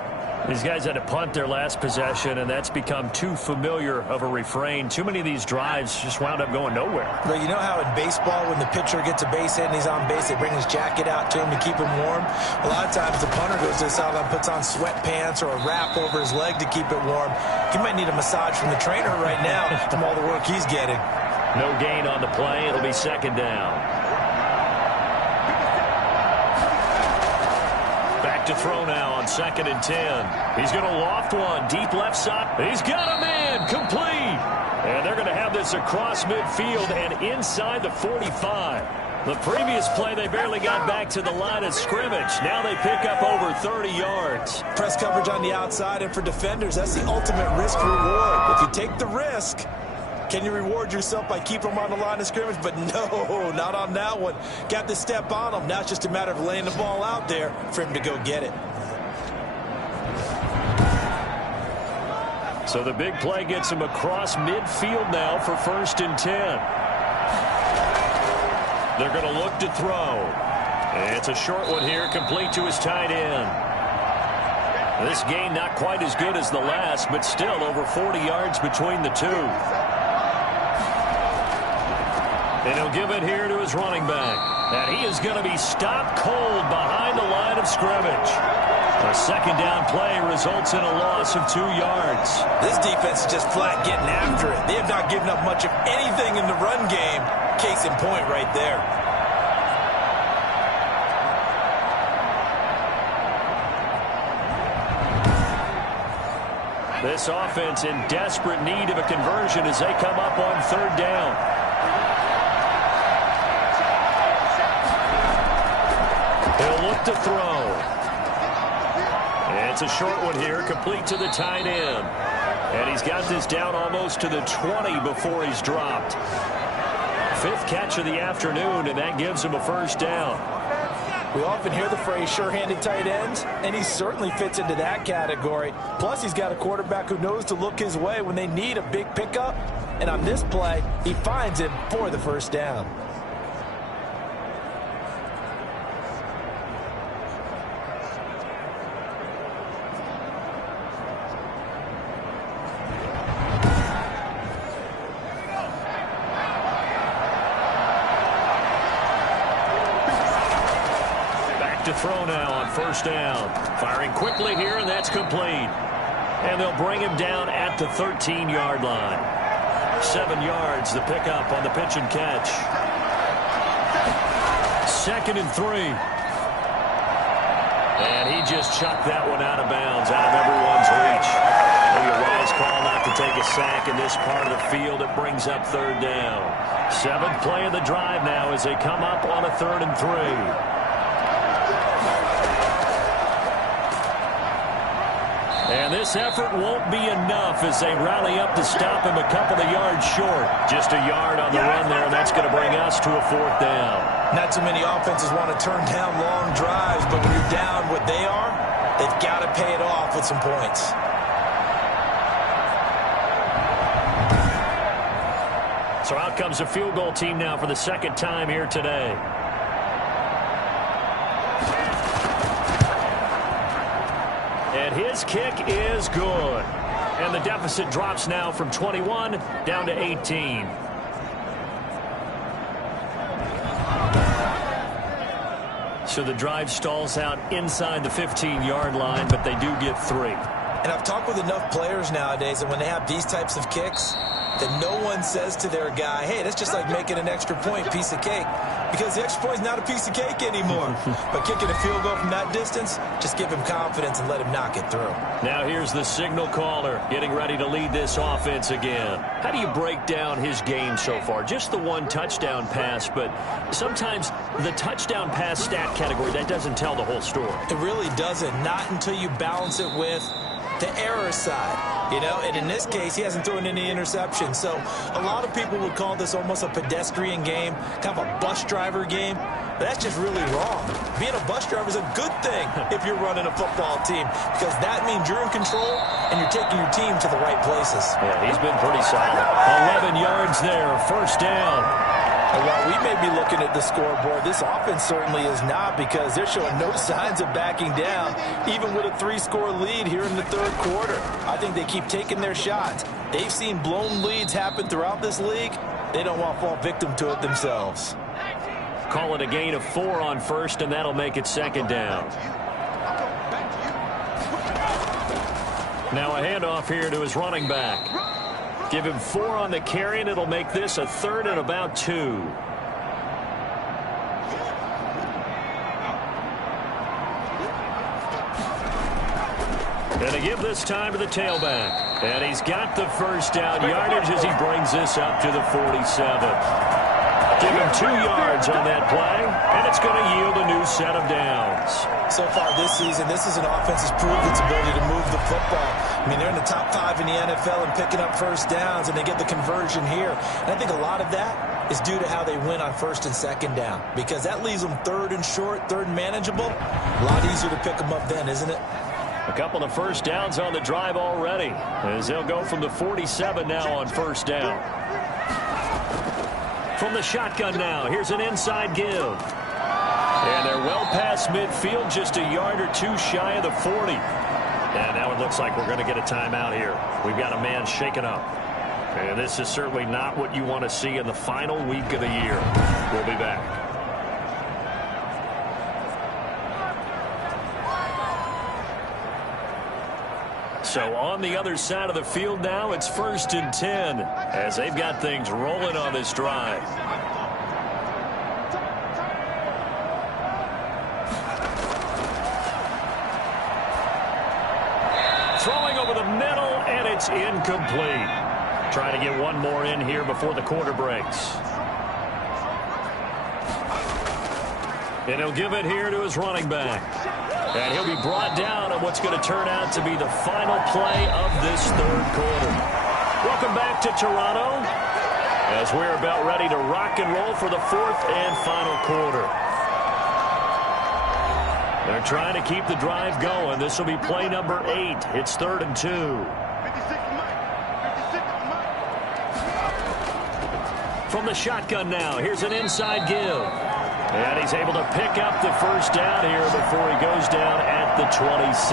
These guys had to punt their last possession, and that's become too familiar of a refrain. Too many of these drives just wound up going nowhere. But you know how in baseball, when the pitcher gets a base hit and he's on base, they bring his jacket out to him to keep him warm? A lot of times the punter goes to the sideline, puts on sweatpants or a wrap over his leg to keep it warm. He might need a massage from the trainer right now from all the work he's getting. No gain on the play. It'll be 2nd down. To throw now on 2nd and 10. He's going to loft one deep left side. He's got a man complete. And they're going to have this across midfield and inside the 45. The previous play, they barely got back to the line of scrimmage. Now they pick up over 30 yards. Press coverage on the outside, and for defenders, that's the ultimate risk reward. If you take the risk, can you reward yourself by keeping them on the line of scrimmage? But no, not on that one. Got to step on them. Now it's just a matter of laying the ball out there for him to go get it. So the big play gets him across midfield now for 1st and 10. They're going to look to throw. It's a short one here, complete to his tight end. This game not quite as good as the last, but still over 40 yards between the two. And he'll give it here to his running back. And he is going to be stopped cold behind the line of scrimmage. A second down play results in a loss of 2 yards. This defense is just flat getting after it. They have not given up much of anything in the run game. Case in point right there. This offense in desperate need of a conversion as they come up on third down. He'll look to throw. It's a short one here, complete to the tight end. And he's got this down almost to the 20 before he's dropped. Fifth catch of the afternoon, and that gives him a first down. We often hear the phrase sure-handed tight ends, and he certainly fits into that category. Plus, he's got a quarterback who knows to look his way when they need a big pickup. And on this play, he finds it for the first down. To throw now on first down. Firing quickly here, and that's complete. And they'll bring him down at the 13-yard line. 7 yards, the pickup on the pitch and catch. 2nd and 3. And he just chucked that one out of bounds, out of everyone's reach. Maybe a wise call not to take a sack in this part of the field. It brings up third down. 7th play of the drive now as they come up on a 3rd and 3. And this effort won't be enough as they rally up to stop him a couple of yards short. Just a yard on the run there, and that's going to bring us to a 4th down. Not too many offenses want to turn down long drives, but when you're down what they are, they've got to pay it off with some points. So out comes a field goal team now for the 2nd time here today. And his kick is good. And the deficit drops now from 21 down to 18. So the drive stalls out inside the 15-yard line, but they do get 3. And I've talked with enough players nowadays that when they have these types of kicks, that no one says to their guy, hey, that's just like making an extra point, piece of cake. Because the extra point is not a piece of cake anymore. But kicking a field goal from that distance, just give him confidence and let him knock it through. Now here's the signal caller getting ready to lead this offense again. How do you break down his game so far? Just the 1 touchdown pass, but sometimes the touchdown pass stat category, that doesn't tell the whole story. It really doesn't. Not until you balance it with the error side. You know, and in this case, he hasn't thrown any interceptions. So a lot of people would call this almost a pedestrian game, kind of a bus driver game. But that's just really wrong. Being a bus driver is a good thing if you're running a football team, because that means you're in control and you're taking your team to the right places. Yeah, he's been pretty solid. 11 yards there, first down. And while we may be looking at the scoreboard, this offense certainly is not, because they're showing no signs of backing down, even with a 3-score lead here in the 3rd quarter. I think they keep taking their shots. They've seen blown leads happen throughout this league. They don't want to fall victim to it themselves. Call it a gain of 4 on first, and that'll make it 2nd down. Now a handoff here to his running back. Give him 4 on the carry, and it'll make this a 3rd and about 2. And to give this time to the tailback. And he's got the first down yardage as he brings this up to the 47. Give him 2 yards on that play, and it's going to yield a new set of downs. So far this season, this is an offense that's proved its ability to move the football. I mean, they're in the top 5 in the NFL and picking up first downs, and they get the conversion here. And I think a lot of that is due to how they win on 1st and 2nd down, because that leaves them 3rd and short, 3rd and manageable. A lot easier to pick them up then, isn't it? A couple of first downs on the drive already, as they'll go from the 47 now on first down. From the shotgun now, here's an inside give. And they're well past midfield, just a yard or two shy of the 40. And now it looks like we're going to get a timeout here. We've got a man shaken up. And this is certainly not what you want to see in the final week of the year. We'll be back. So on the other side of the field now, it's 1st and 10 as they've got things rolling on this drive. Throwing over the middle, and it's incomplete. Trying to get one more in here before the quarter breaks. And he'll give it here to his running back. And he'll be brought down on what's going to turn out to be the final play of this third quarter. Welcome back to Toronto as we're about ready to rock and roll for the fourth and final quarter. They're trying to keep the drive going. This will be play number 8. It's 3rd and 2. From the shotgun now, here's an inside give. And he's able to pick up the first down here before he goes down at the 26.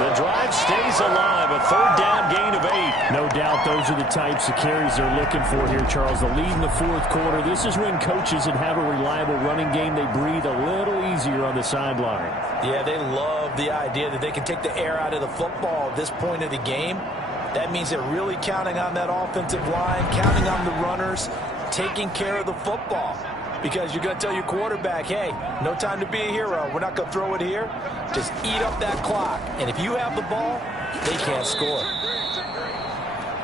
The drive stays alive, a 3rd down gain of 8. No doubt those are the types of carries they're looking for here, Charles. The lead in the 4th quarter. This is when coaches that have a reliable running game, they breathe a little easier on the sideline. Yeah, they love the idea that they can take the air out of the football at this point of the game. That means they're really counting on that offensive line, counting on the runners, taking care of the football. Because you're going to tell your quarterback, hey, no time to be a hero. We're not going to throw it here. Just eat up that clock. And if you have the ball, they can't score.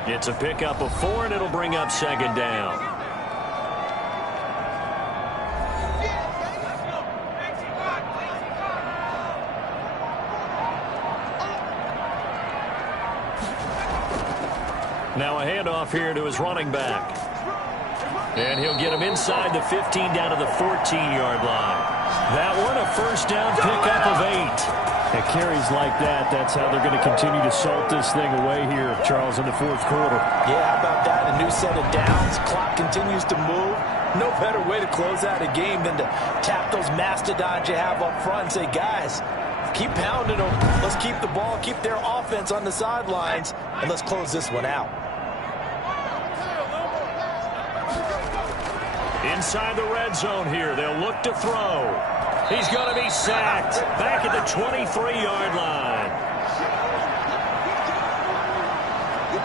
It's a pickup of 4, and it'll bring up 2nd down. Now a handoff here to his running back. And he'll get him inside the 15 down to the 14-yard line. That one a first down pickup of 8. At carries like that, that's how they're going to continue to salt this thing away here, Charles, in the 4th quarter. Yeah, how about that? A new set of downs. Clock continues to move. No better way to close out a game than to tap those mastodons you have up front and say, guys, keep pounding them. Let's keep the ball, keep their offense on the sidelines, and let's close this one out. Inside the red zone here, they'll look to throw. He's going to be sacked back at the 23-yard line.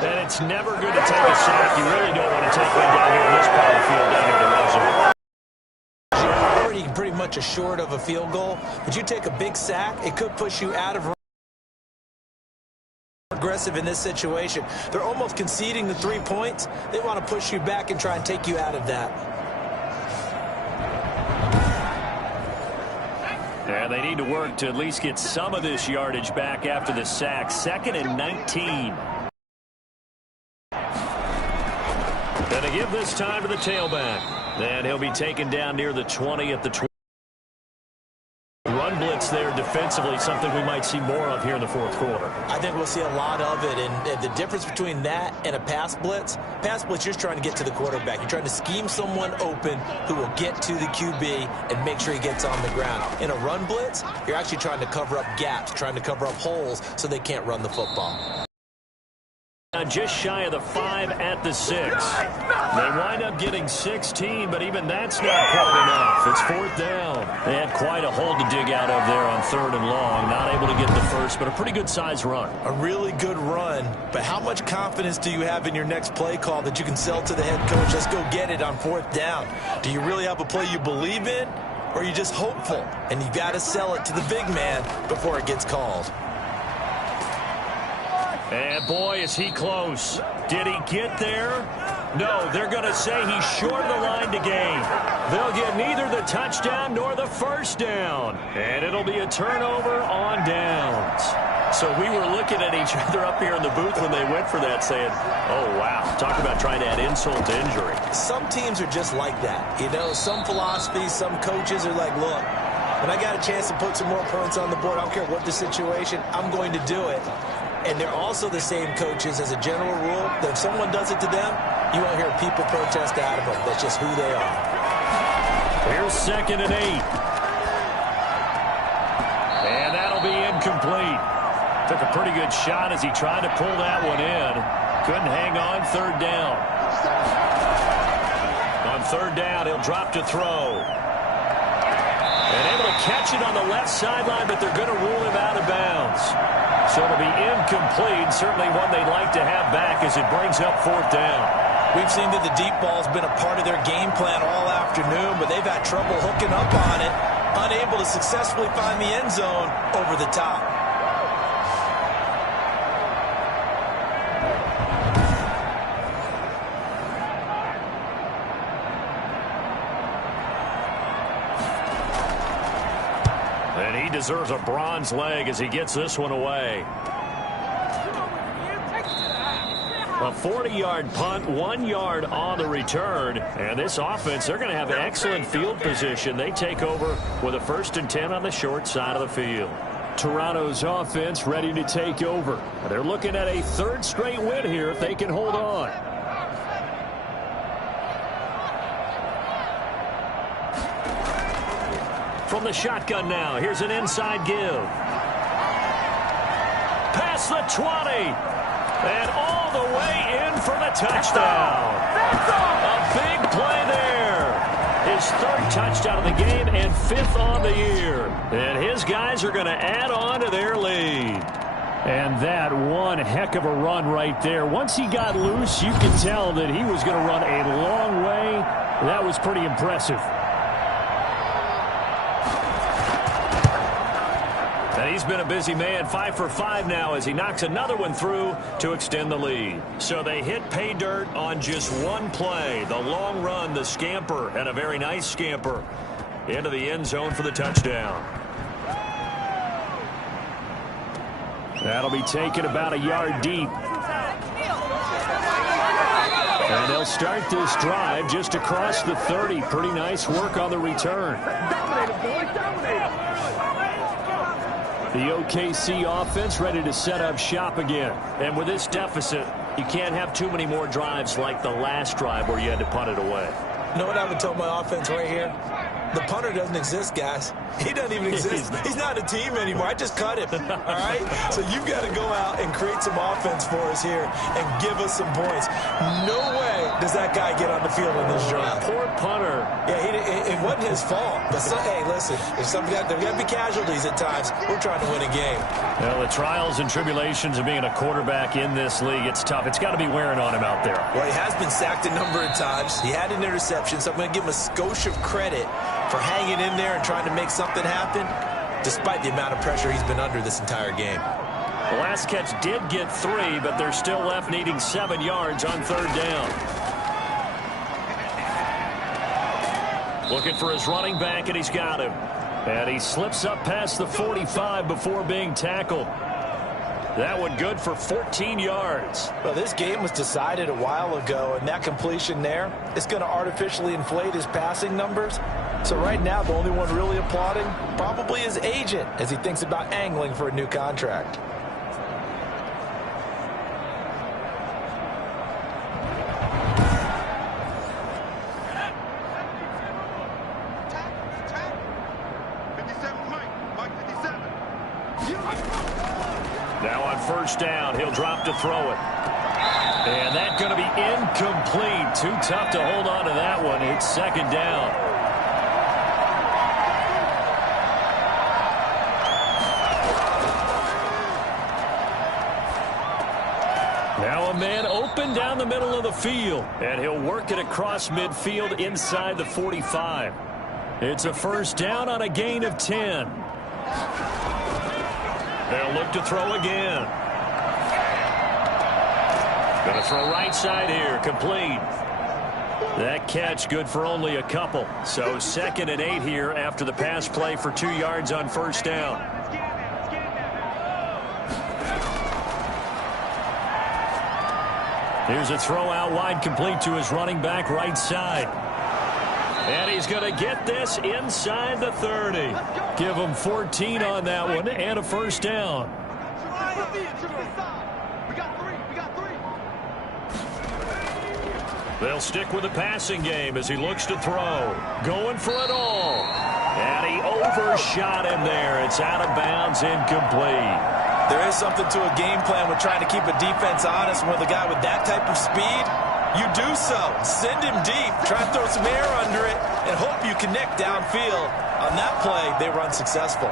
And it's never good to take a sack. You really don't want to take one down here in this part of the field, down here in the red zone. You're already pretty much assured of a field goal, but you take a big sack, it could push you out of aggressive in this situation. They're almost conceding the 3 points. They want to push you back and try and take you out of that. And they need to work to at least get some of this yardage back after the sack. 2nd and 19. Gonna give this time to the tailback. And he'll be taken down near the 20 at the 20. Run blitz there defensively, something we might see more of here in the 4th quarter. I think we'll see a lot of it, and the difference between that and a pass blitz, you're just trying to get to the quarterback. You're trying to scheme someone open who will get to the QB and make sure he gets on the ground. In a run blitz, you're actually trying to cover up gaps, trying to cover up holes so they can't run the football. Just shy of the 5 at the 6. They wind up getting 16, but even that's not quite enough. It's 4th down. They had quite a hole to dig out of there on 3rd and long. Not able to get the first, but a pretty good size run. A really good run, but how much confidence do you have in your next play call that you can sell to the head coach? Let's go get it on 4th down. Do you really have a play you believe in, or are you just hopeful? And you got to sell it to the big man before it gets called. And boy, is he close. Did he get there? No, they're going to say he's short of the line to gain. They'll get neither the touchdown nor the first down. And it'll be a turnover on downs. So we were looking at each other up here in the booth when they went for that saying, oh, wow, talk about trying to add insult to injury. Some teams are just like that. You know, some philosophies, some coaches are like, look, when I got a chance to put some more points on the board, I don't care what the situation, I'm going to do it. And they're also the same coaches as a general rule that if someone does it to them, you won't hear people protest out of them. That's just who they are. Here's 2nd and 8. incomplete. Took a pretty good shot as he tried to pull that one in. Couldn't hang on. Third down. On third down, he'll drop to throw. And able to catch it on the left sideline, but they're going to rule him out of bounds. So it'll be incomplete. Certainly one they'd like to have back as it brings up fourth down. We've seen that the deep ball's been a part of their game plan all afternoon, but they've had trouble hooking up on it, unable to successfully find the end zone over the top. And he deserves a bronze leg as he gets this one away. A 40-yard punt, 1 yard on the return. And this offense, they're going to have excellent field position. They take over with a 1st and 10 on the short side of the field. Toronto's offense ready to take over. They're looking at a 3rd straight win here if they can hold on. From the shotgun now, here's an inside give. Past the 20. And all the way in for the touchdown. A big play there. His 3rd touchdown of the game and 5th on the year. And his guys are going to add on to their lead. And that one heck of a run right there. Once he got loose, you could tell that he was going to run a long way. That was pretty impressive. And he's been a busy man, 5 for 5 now as he knocks another one through to extend the lead. So they hit pay dirt on just one play. The long run, the scamper, and a very nice scamper into the end zone for the touchdown. That'll be taken about a yard deep. And they'll start this drive just across the 30. Pretty nice work on the return. The OKC offense ready to set up shop again. And with this deficit, you can't have too many more drives like the last drive where you had to punt it away. You know what I would tell my offense right here? The punter doesn't exist, guys. He doesn't even exist. He's not a team anymore. I just cut him, all right? So you've got to go out and create some offense for us here and give us some points. No way does that guy get on the field in this drive. Poor punter. Yeah, it wasn't his fault. But, hey, listen, there's got to be casualties at times. We're trying to win a game. Well, the trials and tribulations of being a quarterback in this league, it's tough. It's got to be wearing on him out there. Well, he has been sacked a number of times. He had an interception, so I'm going to give him a skosh of credit for hanging in there and trying to make something happen, despite the amount of pressure he's been under this entire game. The last catch did get 3, but they're still left needing 7 yards on third down. Looking for his running back, and he's got him. And he slips up past the 45 before being tackled. That one good for 14 yards. Well, this game was decided a while ago, and that completion there is going to artificially inflate his passing numbers. So right now, the only one really applauding probably his agent as he thinks about angling for a new contract. Now on first down, he'll drop to throw it. And that's going to be incomplete. Too tough to hold on to that one. It's second down. Now a man open down the middle of the field. And he'll work it across midfield inside the 45. It's a first down on a gain of 10. They'll look to throw again. Going to throw right side here. Complete. That catch good for only a couple. So 2nd and 8 here after the pass play for 2 yards on first down. Here's a throw out wide, complete to his running back right side. And he's going to get this inside the 30. Give him 14 on that one and a first down. They'll stick with the passing game as he looks to throw. Going for it all. And he overshot him there. It's out of bounds, incomplete. There is something to a game plan with trying to keep a defense honest. With a guy with that type of speed, you do so. Send him deep. Try to throw some air under it and hope you connect downfield. On that play, they were unsuccessful.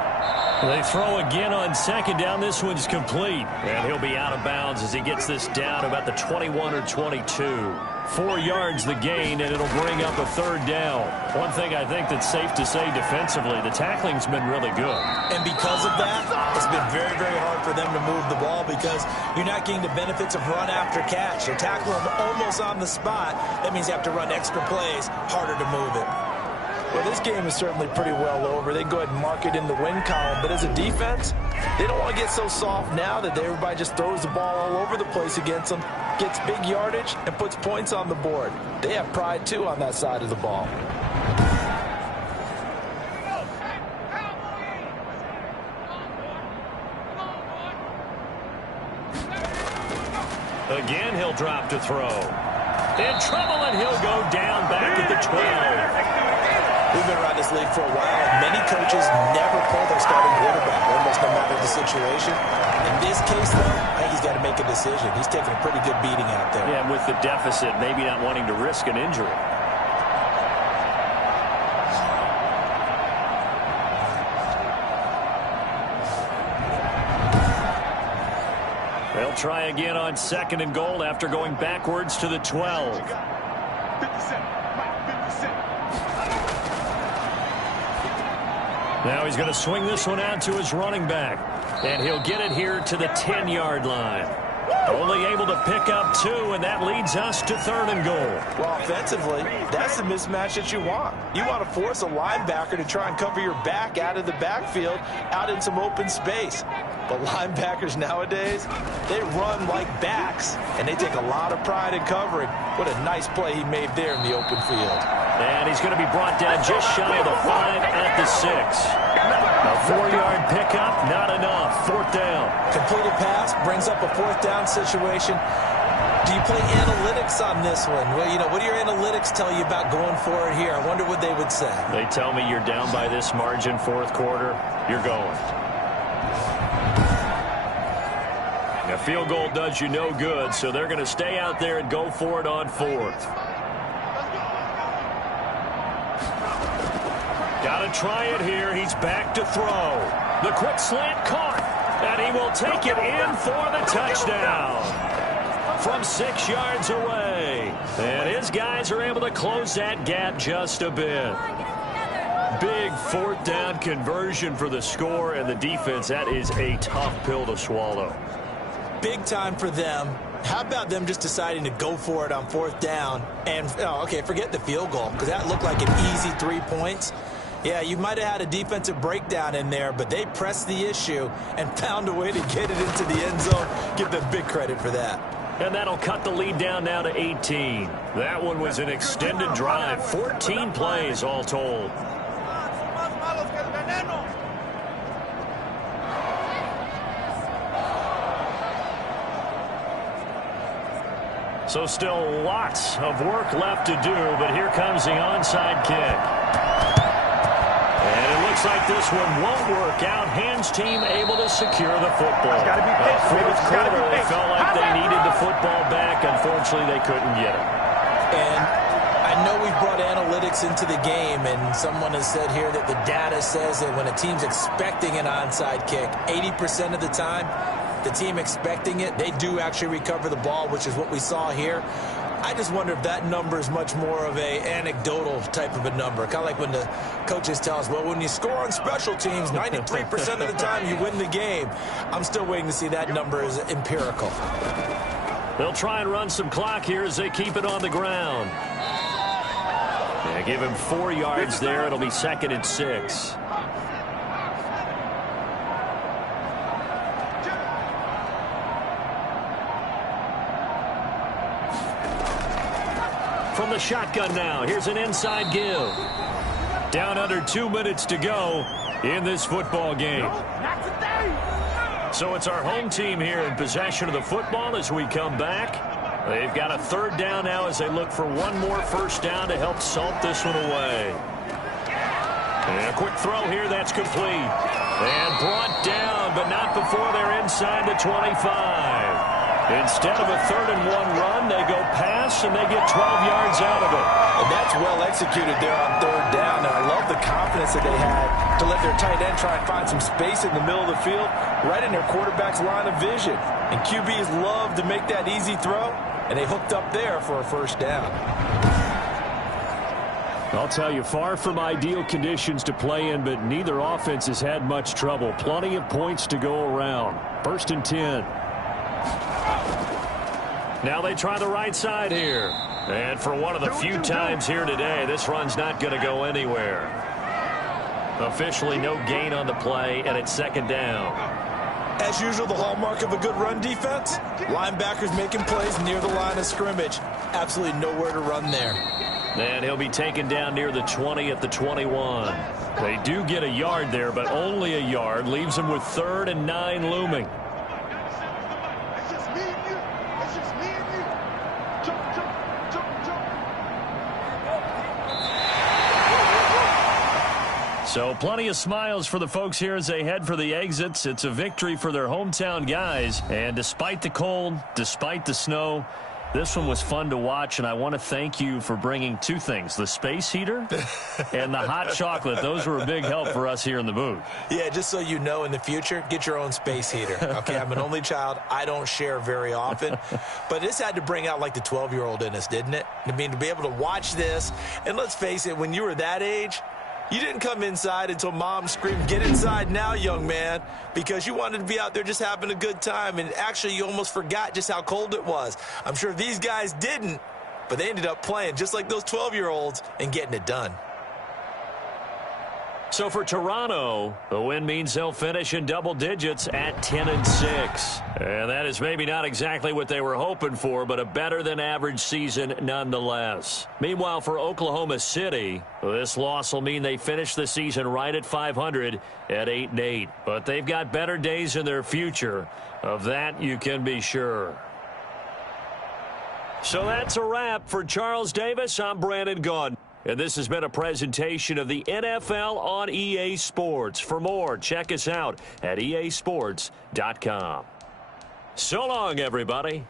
They throw again on second down. This one's complete. And he'll be out of bounds as he gets this down about the 21 or 22. 4 yards the gain, and it'll bring up a third down. One thing I think that's safe to say defensively, the tackling's been really good. And because of that, it's been very, very hard for them to move the ball because you're not getting the benefits of run after catch. You're tackling them almost on the spot. That means you have to run extra plays, harder to move it. Well, this game is certainly pretty well over. They can go ahead and mark it in the win column. But as a defense, they don't want to get so soft now that everybody just throws the ball all over the place against them, gets big yardage, and puts points on the board. They have pride, too, on that side of the ball. Again, he'll drop to throw. In trouble, and he'll go down back at the 12. We've been around this league for a while, and many coaches never pull their starting quarterback, almost no matter the situation. In this case, though, I think he's got to make a decision. He's taking a pretty good beating out there. Yeah, and with the deficit, maybe not wanting to risk an injury. They'll try again on second and goal after going backwards to the 12. Now he's going to swing this one out to his running back. And he'll get it here to the 10-yard line. Only able to pick up 2, and that leads us to third and goal. Well, offensively, that's the mismatch that you want. You want to force a linebacker to try and cover your back out of the backfield, out in some open space. But linebackers nowadays, they run like backs, and they take a lot of pride in covering. What a nice play he made there in the open field. And he's going to be brought down just shy of the 5 at the 6. A 4-yard pickup, not enough. Fourth down. Completed pass brings up a fourth down situation. Do you play analytics on this one? Well, you know, what do your analytics tell you about going for it here? I wonder what they would say. They tell me you're down by this margin fourth quarter, you're going. A field goal does you no good, so they're going to stay out there and go for it on fourth. Got to try it here. He's back to throw. The quick slant caught, and he will take it in for the touchdown from 6 yards away. And his guys are able to close that gap just a bit. Big fourth down conversion for the score, and the defense, that is a tough pill to swallow. Big time for them. How about them just deciding to go for it on fourth down? And, okay, forget the field goal, because that looked like an easy 3 points. Yeah, you might have had a defensive breakdown in there, but they pressed the issue and found a way to get it into the end zone. Give them big credit for that. And that'll cut the lead down now to 18. That one was an extended drive. 14 plays all told. So still lots of work left to do, but here comes the onside kick. And it looks like this one won't work out. Hands team able to secure the football. Fourth quarter, they felt like they needed the football back. Unfortunately, they couldn't get it. And I know we've brought analytics into the game, and someone has said here that the data says that when a team's expecting an onside kick, 80% of the time, the team expecting it, they do actually recover the ball, which is what we saw here. I just wonder if that number is much more of a anecdotal type of a number. Kind of like when the coaches tell us, well, when you score on special teams, 93% of the time you win the game. I'm still waiting to see that number is empirical. They'll try and run some clock here as they keep it on the ground. Yeah, give him 4 yards there. It'll be 2nd and 6. From the shotgun now, here's an inside give. Down under 2 minutes to go in this football game. So it's our home team here in possession of the football as we come back. They've got a third down now as they look for one more first down to help salt this one away. And a quick throw here, that's complete. And brought down, but not before they're inside the 25. Instead of a 3rd-and-1 run, they go pass, and they get 12 yards out of it. And that's well executed there on 3rd down. And I love the confidence that they had to let their tight end try and find some space in the middle of the field, right in their quarterback's line of vision. And QBs love to make that easy throw, and they hooked up there for a 1st down. I'll tell you, far from ideal conditions to play in, but neither offense has had much trouble. Plenty of points to go around. 1st and 10. Now they try the right side here. And for one of the few times here today, this run's not going to go anywhere. Officially no gain on the play, and it's 2nd down. As usual, the hallmark of a good run defense, linebackers making plays near the line of scrimmage. Absolutely nowhere to run there. And he'll be taken down near the 20 at the 21. They do get a yard there, but only a yard. Leaves them with 3rd and 9 looming. So plenty of smiles for the folks here as they head for the exits. It's a victory for their hometown guys. And despite the cold, despite the snow, this one was fun to watch, and I want to thank you for bringing 2 things, the space heater and the hot chocolate. Those were a big help for us here in the booth. Yeah, just so you know, in the future, get your own space heater. Okay, I'm an only child. I don't share very often. But this had to bring out, like, the 12-year-old in us, didn't it? I mean, to be able to watch this, and let's face it, when you were that age, you didn't come inside until Mom screamed, "Get inside now, young man," because you wanted to be out there just having a good time, and actually you almost forgot just how cold it was. I'm sure these guys didn't, but they ended up playing just like those 12-year-olds and getting it done. So for Toronto, the win means they'll finish in double digits at 10-6. And that is maybe not exactly what they were hoping for, but a better-than-average season nonetheless. Meanwhile, for Oklahoma City, this loss will mean they finish the season right at 500 at 8-8. But they've got better days in their future. Of that, you can be sure. So that's a wrap. For Charles Davis, I'm Brandon Gaudin. And this has been a presentation of the NFL on EA Sports. For more, check us out at easports.com. So long, everybody.